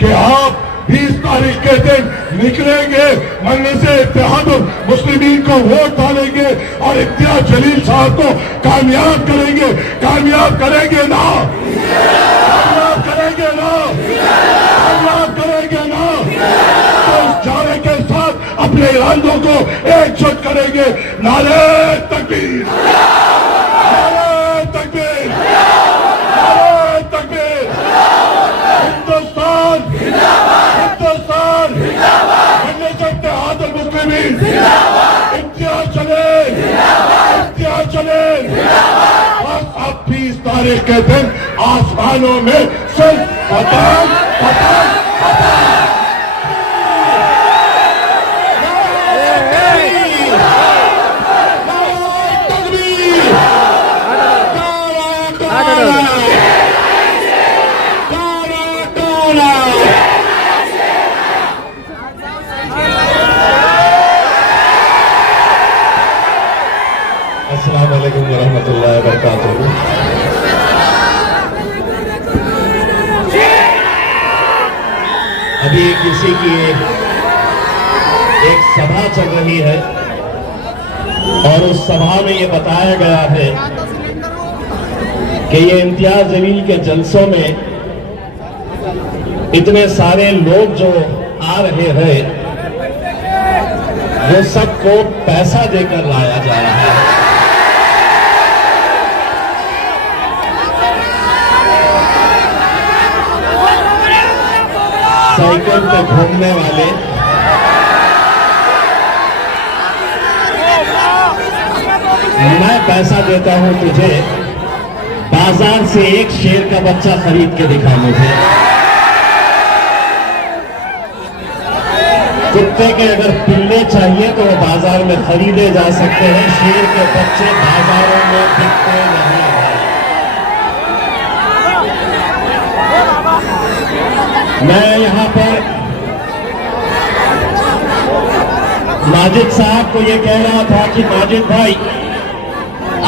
कि आप 20 तारीख के दिन निकलेंगे, मजलिस इत्तेहादुल मुस्लिमीन को वोट डालेंगे और इम्तियाज जलील साहब को कामयाब करेंगे। कामयाब करेंगे ना? कामयाब करेंगे ना? कामयाब करेंगे ना? तो इस जाने के साथ अपने इरादों को एकजुट करेंगे। नारे तकबीर, नारे तकबीर, नारे तकबीर। हिंदुस्तान हिंदुस्तान मजलिस इत्तेहादुल मुस्लिमीन इम्तियाज जलील, इम्तियाज जलील। बस अब 20 तारीख के दिन आसमानों में सिर्फ पतंग पतंग पतंग। अस्सलाम वालेकुम वरहमतुल्लाहि वबरकातुहू। अभी किसी की एक सभा चल रही है और उस सभा में ये बताया गया है कि ये इम्तियाज जलील के जलसों में इतने सारे लोग जो आ रहे हैं वो सबको पैसा देकर लाया जा रहा है। साइकिल पे घूमने वाले मैं पैसा देता हूं तुझे, बाजार से एक शेर का बच्चा खरीद के दिखा मुझे। कुत्ते के अगर पिल्ले चाहिए तो वो बाजार में खरीदे जा सकते हैं, शेर के बच्चे बाजारों में बिकते नहीं हैं। मैं यहां पर माजिद साहब को ये कह रहा था कि माजिद भाई,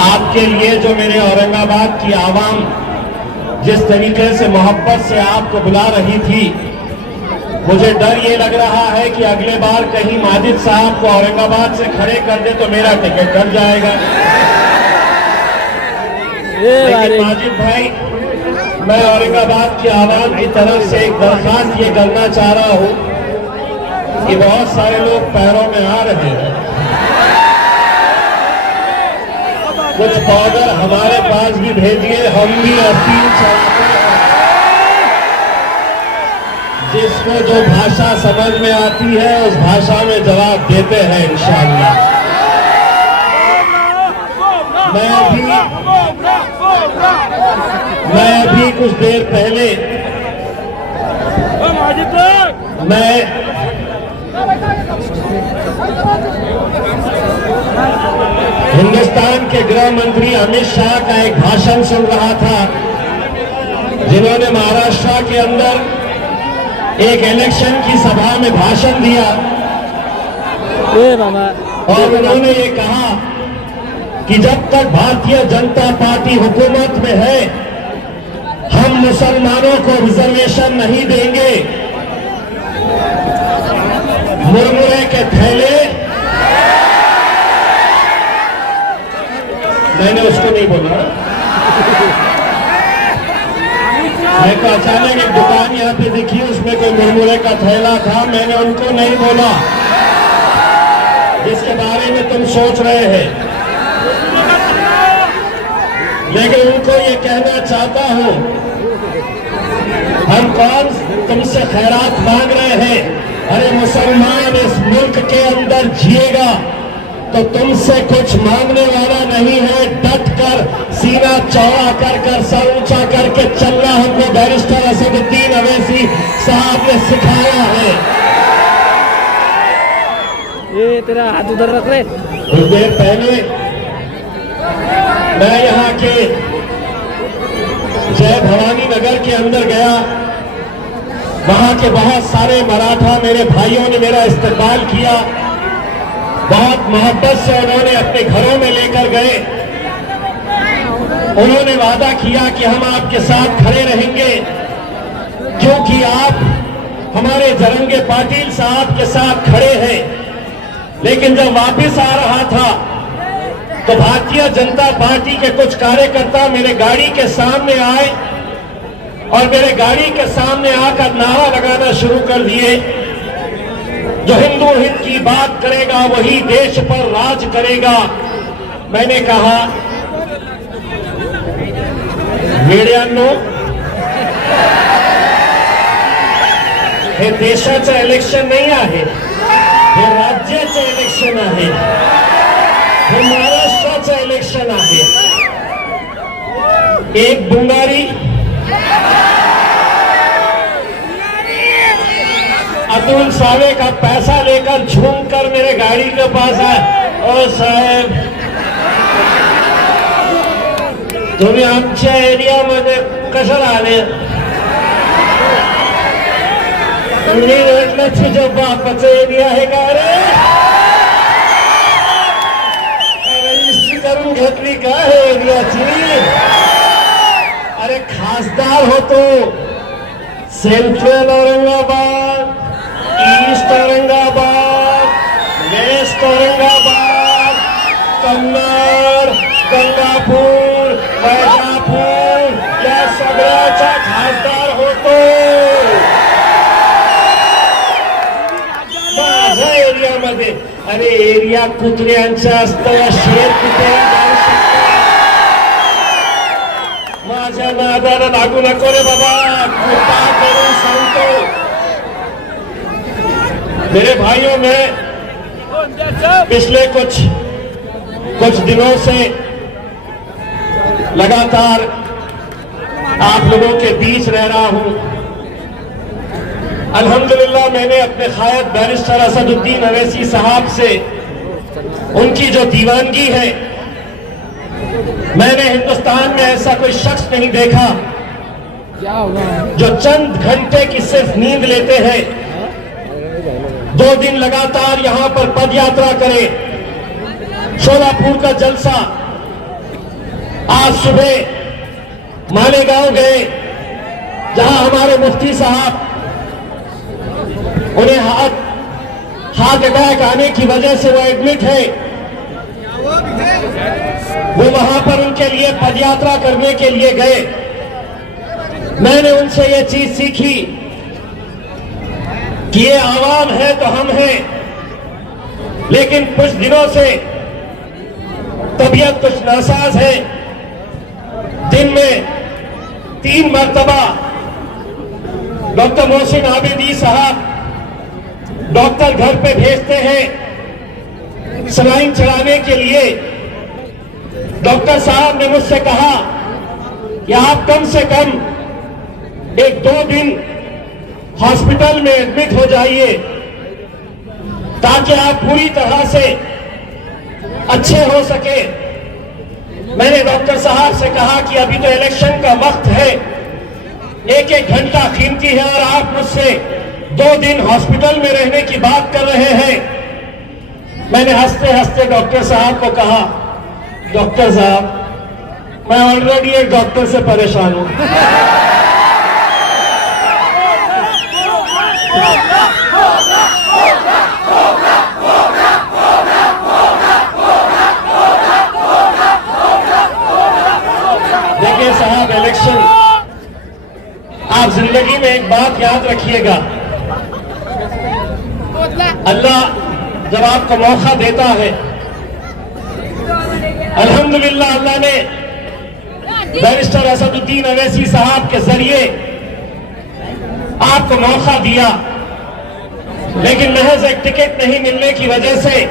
आपके लिए जो मेरे औरंगाबाद की आवाम जिस तरीके से मोहब्बत से आपको बुला रही थी, मुझे डर ये लग रहा है कि अगले बार कहीं माजिद साहब को औरंगाबाद से खड़े कर दे तो मेरा टिकट कट जाएगा। लेकिन माजिद भाई, मैं औरंगाबाद की आवाम की तरफ से एक दरखास्त ये करना चाह रहा हूं कि बहुत सारे लोग पैरों में आ रहे हैं, कुछ पाउडर हमारे पास भी भेजिए, हम भी अपील चलाते हैं। जिसको जो भाषा समझ में आती है उस भाषा में जवाब देते हैं इंशाअल्लाह। मैं अभी कुछ देर पहले मैं हिंदुस्तान के गृह मंत्री अमित शाह का एक भाषण सुन रहा था, जिन्होंने महाराष्ट्र के अंदर एक इलेक्शन की सभा में भाषण दिया और उन्होंने ये कहा कि जब तक भारतीय जनता पार्टी हुकूमत में है हम मुसलमानों को रिजर्वेशन नहीं देंगे। मुरमुरे के थैले, मैंने उसको नहीं बोला, मैं तो अचानक एक दुकान यहाँ पे दिखी, उसमें कोई मुरमुरे का थैला था, मैंने उनको नहीं बोला जिसके बारे में तुम सोच रहे हैं। लेकिन उनको ये कहना चाहता हूं, हम कौन तुमसे खैरात मांग रहे हैं? अरे मुसलमान इस मुल्क के अंदर जिएगा तो तुमसे कुछ मांगने वाला नहीं है। डट कर, सीना चौड़ा कर सर ऊंचा करके चलना हमको बैरिस्टर असदुद्दीन अवैसी साहब ने सिखाया है। तेरा हाथ उधर रख रहे। कुछ देर पहले मैं यहाँ के जय भवानी नगर के अंदर गया। वहां के बहुत सारे मराठा मेरे भाइयों ने मेरा इस्तकबाल किया। बहुत मोहब्बत से उन्होंने अपने घरों में लेकर गए। उन्होंने वादा किया कि हम आपके साथ खड़े रहेंगे, क्योंकि आप हमारे जरंगे पाटिल साहब के साथ खड़े हैं। लेकिन जब वापस आ रहा था तो भारतीय जनता पार्टी के कुछ कार्यकर्ता मेरे गाड़ी के सामने आए और मेरे गाड़ी के सामने आकर नारा लगाना शुरू कर दिए, जो हिंदू हित की बात करेगा वही देश पर राज करेगा। मैंने कहा, मीडियांनो, हे देशाचं इलेक्शन नाही आहे, हे राज्याचं इलेक्शन आहे, हे महाराष्ट्राचं इलेक्शन आहे। एक बुंगारी अतुल सावे का पैसा लेकर झूमकर मेरे गाड़ी के पास आए, ओ साहेब तुम्ही आमच्या एरियामध्ये कशाला आले? मी म्हटलं तुझ्या बापाचं एरिया आहे का रे? रजिस्ट्री करून घेतली का हे एरियाची? अरे खासदार होतो central Aurangabad, east Aurangabad, west Aurangabad, Kannad, Gangapur, Vaijapur या सगळ्याचा खासदार होतो माझ्या एरियामध्ये। अरे एरिया कुत्र्यांचं असतं, शेर कुठे जाऊ शकतं? माझ्या नादाला लागू नको रे बाबा, कृपा करून सांगतो। मेरे भाइयों, मैं पिछले कुछ दिनों से लगातार आप लोगों के बीच रह रहा हूं। अल्हम्दुलिल्लाह मैंने अपने खायद बैरिस्टर असदुद्दीन अवैसी साहब से उनकी जो दीवानगी है, मैंने हिंदुस्तान में ऐसा कोई शख्स नहीं देखा जो चंद घंटे की सिर्फ नींद लेते हैं, 2 दिन लगातार यहां पर पद यात्रा करे। शोलापुर का जलसा, आज सुबह मालेगांव गए जहां हमारे मुफ्ती साहब, उन्हें हार्ट अटैक आने की वजह से वो एडमिट है। वो वहां पर उनके लिए पदयात्रा करने के लिए गए। मैंने उनसे ये चीज सीखी कि ये आवाम है तो हम हैं, लेकिन कुछ दिनों से तबीयत कुछ नासाज है। दिन में 3 मरतबा डॉक्टर मोहसिन आबिदी साहब डॉक्टर घर पे भेजते हैं सलाइन चढ़ाने के लिए। डॉक्टर साहब ने मुझसे कहा कि आप कम से कम 1-2 दिन हॉस्पिटल में एडमिट हो जाइए ताकि आप पूरी तरह से अच्छे हो सके। मैंने डॉक्टर साहब से कहा कि अभी तो इलेक्शन का वक्त है, 1-1 घंटा कीमती है और आप मुझसे 2 दिन हॉस्पिटल में रहने की बात कर रहे हैं। मैंने हंसते हंसते डॉक्टर साहब को कहा, डॉक्टर साहब मैं ऑलरेडी एक डॉक्टर से परेशान हूं। देखिए साहब, इलेक्शन, आप जिंदगी में एक बात याद रखिएगा, अल्लाह जब आपको मौका देता है, अल्हम्दुलिल्लाह अल्लाह ने बैरिस्टर असदुद्दीन अवैसी साहब के जरिए आपको मौका दिया, लेकिन महज एक टिकट नहीं मिलने की वजह से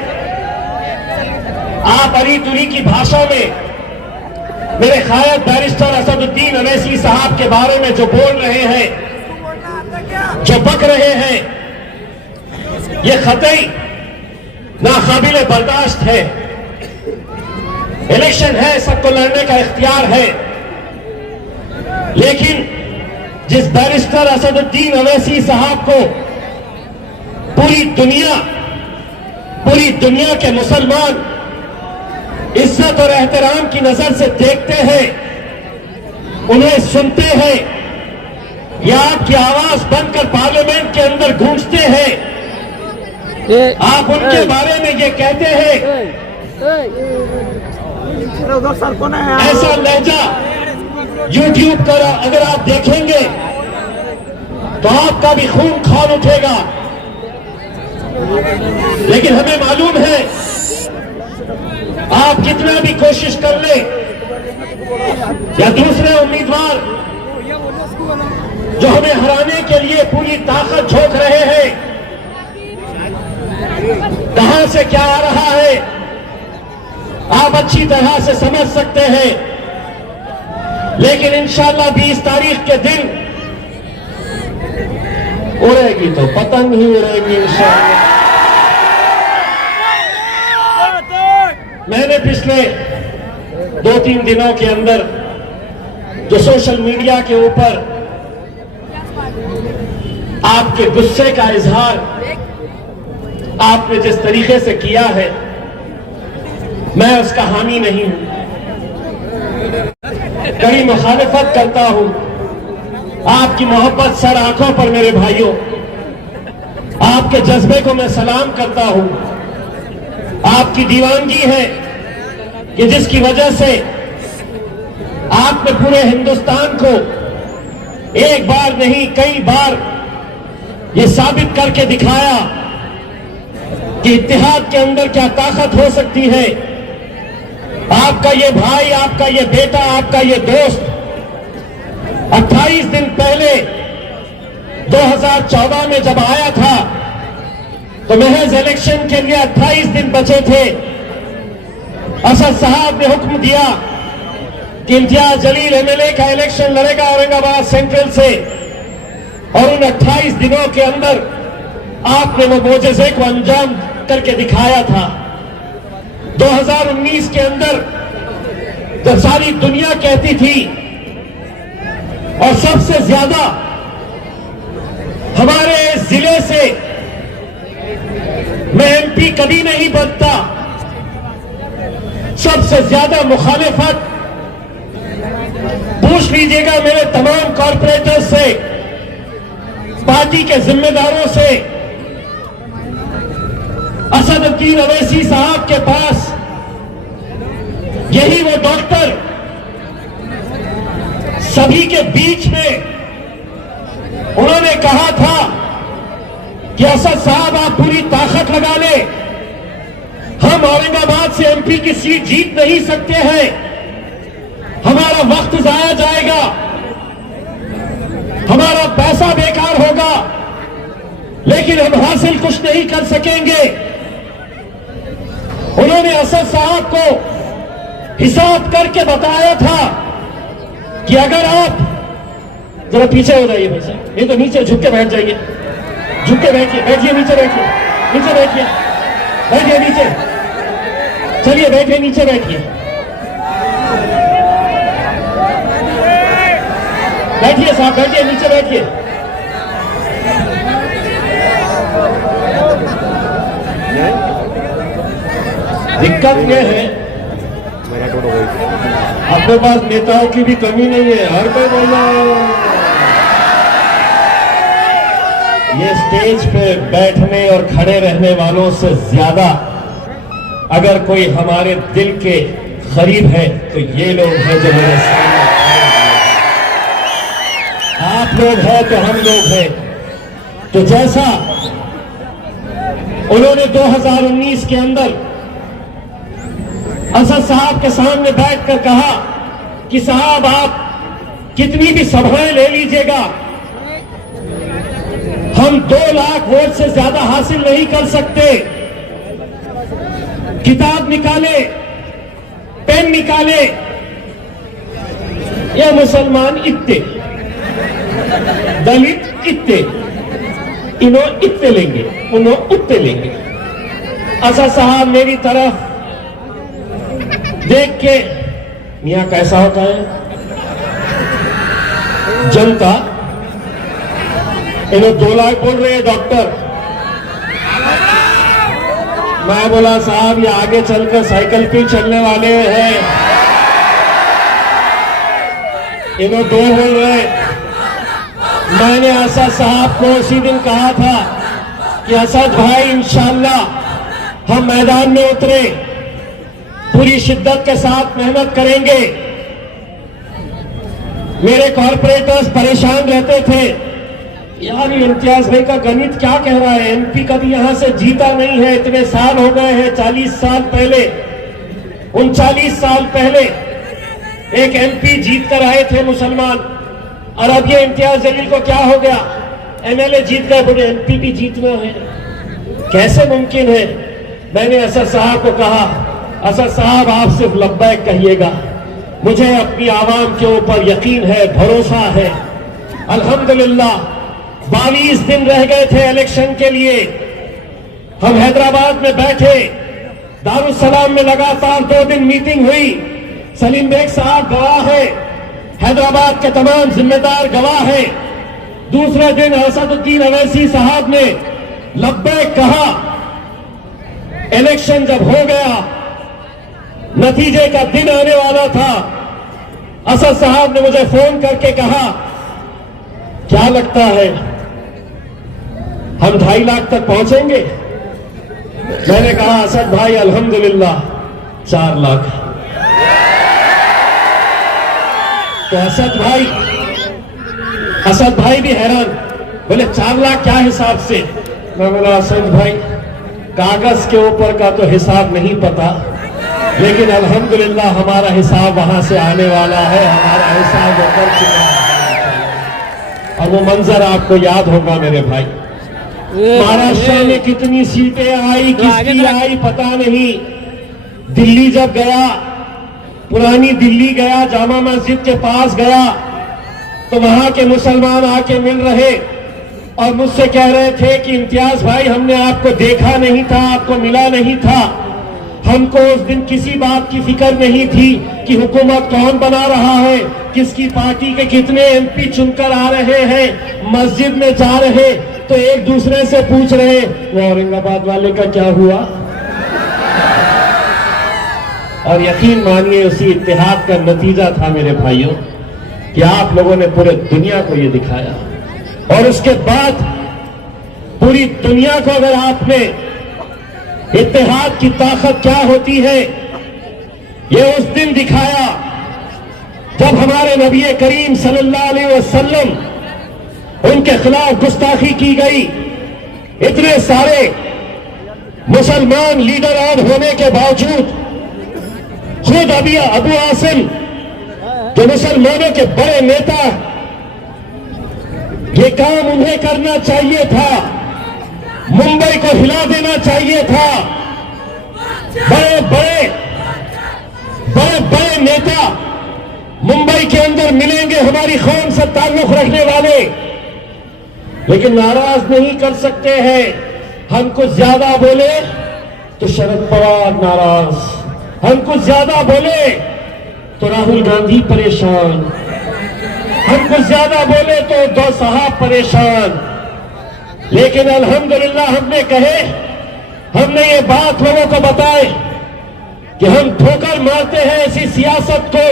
आप अरी तुरी की भाषा में मेरे खायद बैरिस्टर असदुद्दीन अवैसी साहब के बारे में जो बोल रहे हैं, जो बक रहे हैं, ये खतई नाकाबिले बर्दाश्त है। इलेक्शन है, सबको लड़ने का इख्तियार है, लेकिन जिस बैरिस्टर असदुद्दीन अवैसी साहब को पूरी दुनिया के मुसलमान इज्जत और एहतराम की नजर से देखते हैं, उन्हें सुनते हैं, या आपकी आवाज बनकर पार्लियामेंट के अंदर गूंजते हैं, आप उनके बारे में ये कहते हैं, ऐसा लहजा यूट्यूब पर अगर आप देखेंगे तो आपका भी खून खौल उठेगा। लेकिन हमें मालूम है, आप कितना भी कोशिश कर ले या दूसरे उम्मीदवार जो हमें हराने के लिए पूरी ताकत झोंक रहे हैं, कहां से क्या आ रहा है आप अच्छी तरह से समझ सकते हैं। लेकिन इंशाअल्लाह 20 तारीख के दिन उड़ेगी तो पतंग ही उड़ेगी इंशाअल्लाह। मैंने पिछले 2-3 दिनों के अंदर जो सोशल मीडिया के ऊपर आपके गुस्से का इजहार आपने जिस तरीके से किया है, मैं उसका हामी नहीं हूं, कड़ी मुखालिफत करता हूं। आपकी मोहब्बत सर आंखों पर मेरे भाइयों, आपके जज्बे को मैं सलाम करता हूं। आपकी दीवानगी है कि जिसकी वजह से आपने पूरे हिंदुस्तान को एक बार नहीं कई बार ये साबित करके दिखाया कि इत्तेहाद के अंदर क्या ताकत हो सकती है। आपका ये भाई, आपका ये बेटा, आपका ये दोस्त 28 दिन पहले 2014 में जब आया था तो महज इलेक्शन के लिए 28 दिन बचे थे। असद साहब ने हुक्म दिया कि इम्तियाज जलील एमएलए का इलेक्शन लड़ेगा औरंगाबाद सेंट्रल से, और उन 28 दिनों के अंदर आपने वो मोजज़े को अंजाम करके दिखाया था। 2019 के अंदर जब सारी दुनिया कहती थी, और सबसे ज्यादा हमारे जिले से मैं एमपी कभी नहीं बनता, सबसे ज्यादा मुखालिफत पूछ लीजिएगा मेरे तमाम कॉर्पोरेटर्स से, पार्टी के जिम्मेदारों से, असदुद्दीन अवैसी साहब के पास यही वो डॉक्टर सभी के बीच में उन्होंने कहा था कि असद साहब आप पूरी ताकत लगा ले, हम औरंगाबाद से एमपी की सीट जीत नहीं सकते हैं, हमारा वक्त जाया जाएगा, हमारा पैसा बेकार होगा, लेकिन हम हासिल कुछ नहीं कर सकेंगे। उन्होंने असद साहब को हिसाब करके बताया था कि अगर आप जरा पीछे हो जाइए भाई साहब, नहीं तो नीचे झुक के बैठ जाइए, झुक के बैठिए, बैठिए नीचे, बैठिए नीचे, बैठिए, बैठिए नीचे, चलिए बैठिए नीचे, बैठिए, बैठिए साहब, बैठिए नीचे, बैठिए। दिक्कत यह है अपने पास नेताओं की भी कमी नहीं है, हर कोई बोला। ये स्टेज पे बैठने और खड़े रहने वालों से ज्यादा अगर कोई हमारे दिल के करीब है तो ये लोग हैं जो मेरे सामने खड़े हैं। आप लोग हैं तो हम लोग हैं। तो जैसा उन्होंने 2019 के अंदर असद साहब के सामने बैठकर कहा कि साहब आप कितनी भी सभाएं ले लीजिएगा, हम 2 लाख वोट से ज्यादा हासिल नहीं कर सकते। किताब निकाले, पेन निकाले, ये मुसलमान इतने, दलित इतने, इन्हों इतने लेंगे, उन्हों उतने लेंगे। असद साहब मेरी तरफ देख के, मियां कैसा होता है जनता, इन्हें 2 लाख बोल रहे हैं डॉक्टर। मैं बोला साहब ये आगे चलकर साइकिल पे चलने वाले हैं, इन्हें 2 बोल रहे। मैंने असद साहब को उसी दिन कहा था कि असद भाई इंशाअल्लाह हम मैदान में उतरे, पूरी शिद्दत के साथ मेहनत करेंगे। मेरे कॉर्पोरेटर्स परेशान रहते थे, यार ये इम्तियाज भाई का गणित क्या कह रहा है, एमपी कभी यहां से जीता नहीं है, इतने साल हो गए हैं, 40 साल पहले 39 साल पहले एक एमपी जीत कर आए थे मुसलमान, और अब ये इम्तियाज जलील को क्या हो गया, एमएलए जीत गए, बोले एमपी भी जीतना है, कैसे मुमकिन है। मैंने असद साहब को कहा, असद साहब आप सिर्फ लब्बैक कहिएगा, मुझे अपनी आवाम के ऊपर यकीन है, भरोसा है। अल्हम्दुलिल्लाह 22 दिन रह गए थे इलेक्शन के लिए, हम हैदराबाद में बैठे, दारुसलाम में लगातार 2 दिन मीटिंग हुई, सलीम बेग साहब गवाह है, हैदराबाद के तमाम जिम्मेदार गवाह है। दूसरे दिन असदुद्दीन अवैसी साहब ने लब्बैक कहा। इलेक्शन जब हो गया, नतीजे का दिन आने वाला था, असद साहब ने मुझे फोन करके कहा क्या लगता है हम 2.5 लाख तक पहुंचेंगे। मैंने कहा असद भाई अल्हम्दुलिल्लाह 4 लाख। तो असद भाई भी हैरान, बोले 4 लाख क्या हिसाब से। मैं बोला असद भाई कागज के ऊपर का तो हिसाब नहीं पता, लेकिन अल्हम्दुलिल्लाह हमारा हिसाब वहां से आने वाला है, हमारा हिसाब वो कर चुका है। और वो मंजर आपको याद होगा मेरे भाई, महाराष्ट्र में कितनी सीटें आई, किसकी आई पता नहीं। दिल्ली जब गया, पुरानी दिल्ली गया, जामा मस्जिद के पास गया, तो वहां के मुसलमान आके मिल रहे और मुझसे कह रहे थे कि इम्तियाज भाई हमने आपको देखा नहीं था, आपको मिला नहीं था, हमको उस दिन किसी बात की फिक्र नहीं थी कि हुकूमत कौन बना रहा है, किसकी पार्टी के कितने एमपी चुनकर आ रहे हैं। मस्जिद में जा रहे तो एक दूसरे से पूछ रहे वो औरंगाबाद वाले का क्या हुआ। और यकीन मानिए उसी इत्तेहाद का नतीजा था मेरे भाइयों कि आप लोगों ने पूरे दुनिया को ये दिखाया। और उसके बाद पूरी दुनिया को अगर आपने इत्तेहाद की ताकत क्या होती है ये उस दिन दिखाया जब हमारे नबी करीम सल्लल्लाहु अलैहि वसल्लम उनके खिलाफ गुस्ताखी की गई। इतने सारे मुसलमान लीडर और होने के बावजूद खुद अबू आसिम जो मुसलमानों के बड़े नेता, ये काम उन्हें करना चाहिए था, मुंबई को हिला देना चाहिए था। बड़े बड़े नेता मुंबई के अंदर मिलेंगे हमारी कौम से ताल्लुक रखने वाले, लेकिन नाराज नहीं कर सकते हैं। हम कुछ ज्यादा बोले तो शरद पवार नाराज, हम कुछ ज्यादा बोले तो राहुल गांधी परेशान, हम कुछ ज्यादा बोले तो दो साहब परेशान। लेकिन अल्हम्दुलिल्लाह हमने ये बात लोगों को बताए कि हम ठोकर मारते हैं ऐसी सियासत को,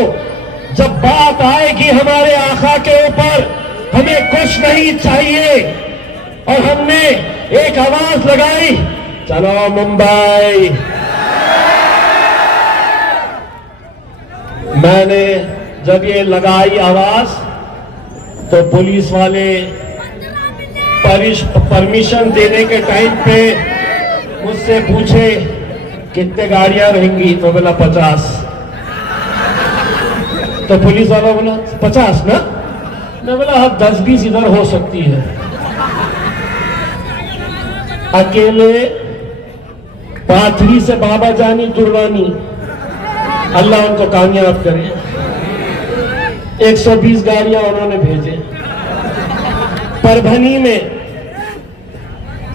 जब बात आएगी हमारे आका के ऊपर हमें कुछ नहीं चाहिए। और हमने एक आवाज लगाई, चलो मुंबई। मैंने जब ये लगाई आवाज तो पुलिस वाले परमिशन देने के टाइम पे मुझसे पूछे कितने गाड़ियां रहेंगी, तो बोला 50। तो पुलिस वाला बोला 50 ना, मैं बोला अब 10-20 इधर हो सकती है। अकेले पाथरी से बाबा जानी दुर्रानी, अल्लाह उनको कामयाब करे, 120 गाड़ियां उन्होंने भेजे। परभनी में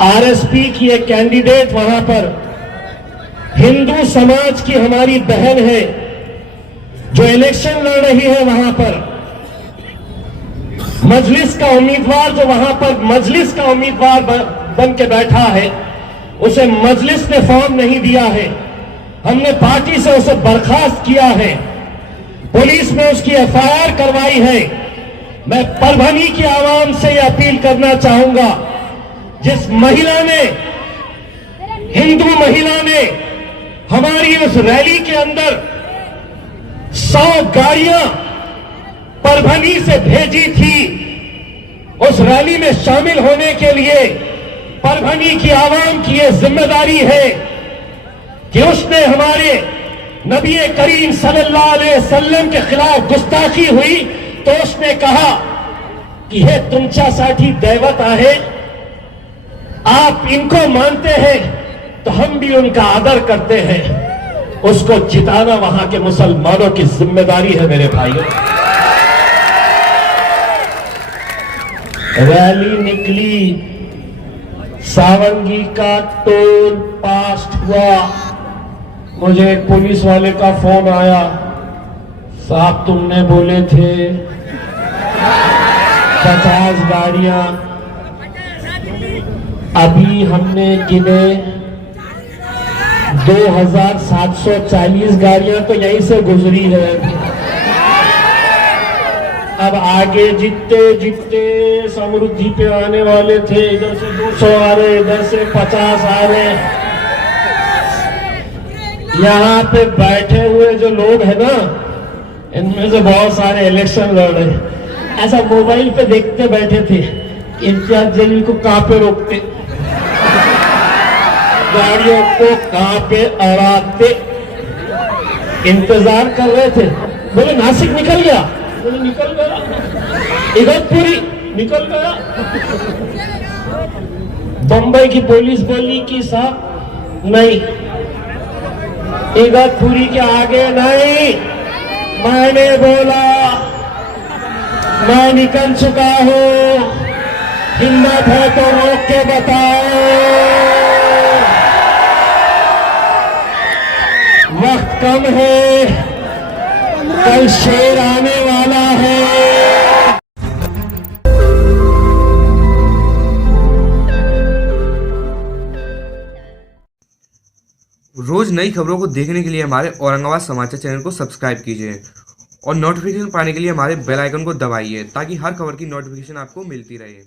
आरएसपी की एक कैंडिडेट वहां पर हिंदू समाज की हमारी बहन है जो इलेक्शन लड़ रही है, वहां पर मजलिस का उम्मीदवार जो वहां पर मजलिस का उम्मीदवार बन के बैठा है, उसे मजलिस ने फॉर्म नहीं दिया है। हमने पार्टी से उसे बर्खास्त किया है, पुलिस ने उसकी एफआईआर करवाई है। मैं परभनी की आवाम से यह अपील करना चाहूंगा, जिस महिला ने, हिंदू महिला ने हमारी उस रैली के अंदर 100 गाड़ियां परभनी से भेजी थी, उस रैली में शामिल होने के लिए परभनी की आवाम की यह जिम्मेदारी है कि उसने हमारे नबी करीम सल्लल्लाहु अलैहि वसल्लम के खिलाफ गुस्ताखी हुई तो उसने कहा कि हे तुमच्यासाठी दैवत आहे, आप इनको मानते हैं तो हम भी उनका आदर करते हैं। उसको जिताना वहां के मुसलमानों की जिम्मेदारी है मेरे भाइयों। रैली निकली, सावंगी का टोल पास हुआ, मुझे एक पुलिस वाले का फोन आया, साहब तुमने बोले थे 50 गाड़ियां, अभी हमने गिने 2740 गाड़ियां तो यहीं से गुजरी है। अब आगे जितने जितने समृद्धि पे आने वाले थे, इधर से 200 आ रहे, इधर से 50 आ रहे। यहाँ पे बैठे हुए जो लोग हैं ना, इनमें से बहुत सारे इलेक्शन लड़ रहे हैं। ऐसा मोबाइल पे देखते बैठे थे, इम्तियाज जलील को कहां पे रोकते, गाड़ियों को कहां पे अड़ाते, इंतजार कर रहे थे। बोले नासिक निकल गया, बोले निकल गया, इगतपुरी निकल गया। बंबई की पुलिस बोली कि साहब नहीं, इगतपुरी के आगे नहीं। मैंने बोला मैं निकल चुका हूं, हिम्मत है तो रोक के बताओ। वक्त कम है, कल शेर आने वाला है। रोज नई खबरों को देखने के लिए हमारे औरंगाबाद समाचार चैनल को सब्सक्राइब कीजिए और नोटिफिकेशन पाने के लिए हमारे बेल आइकन को दबाइए ताकि हर खबर की नोटिफिकेशन आपको मिलती रहे।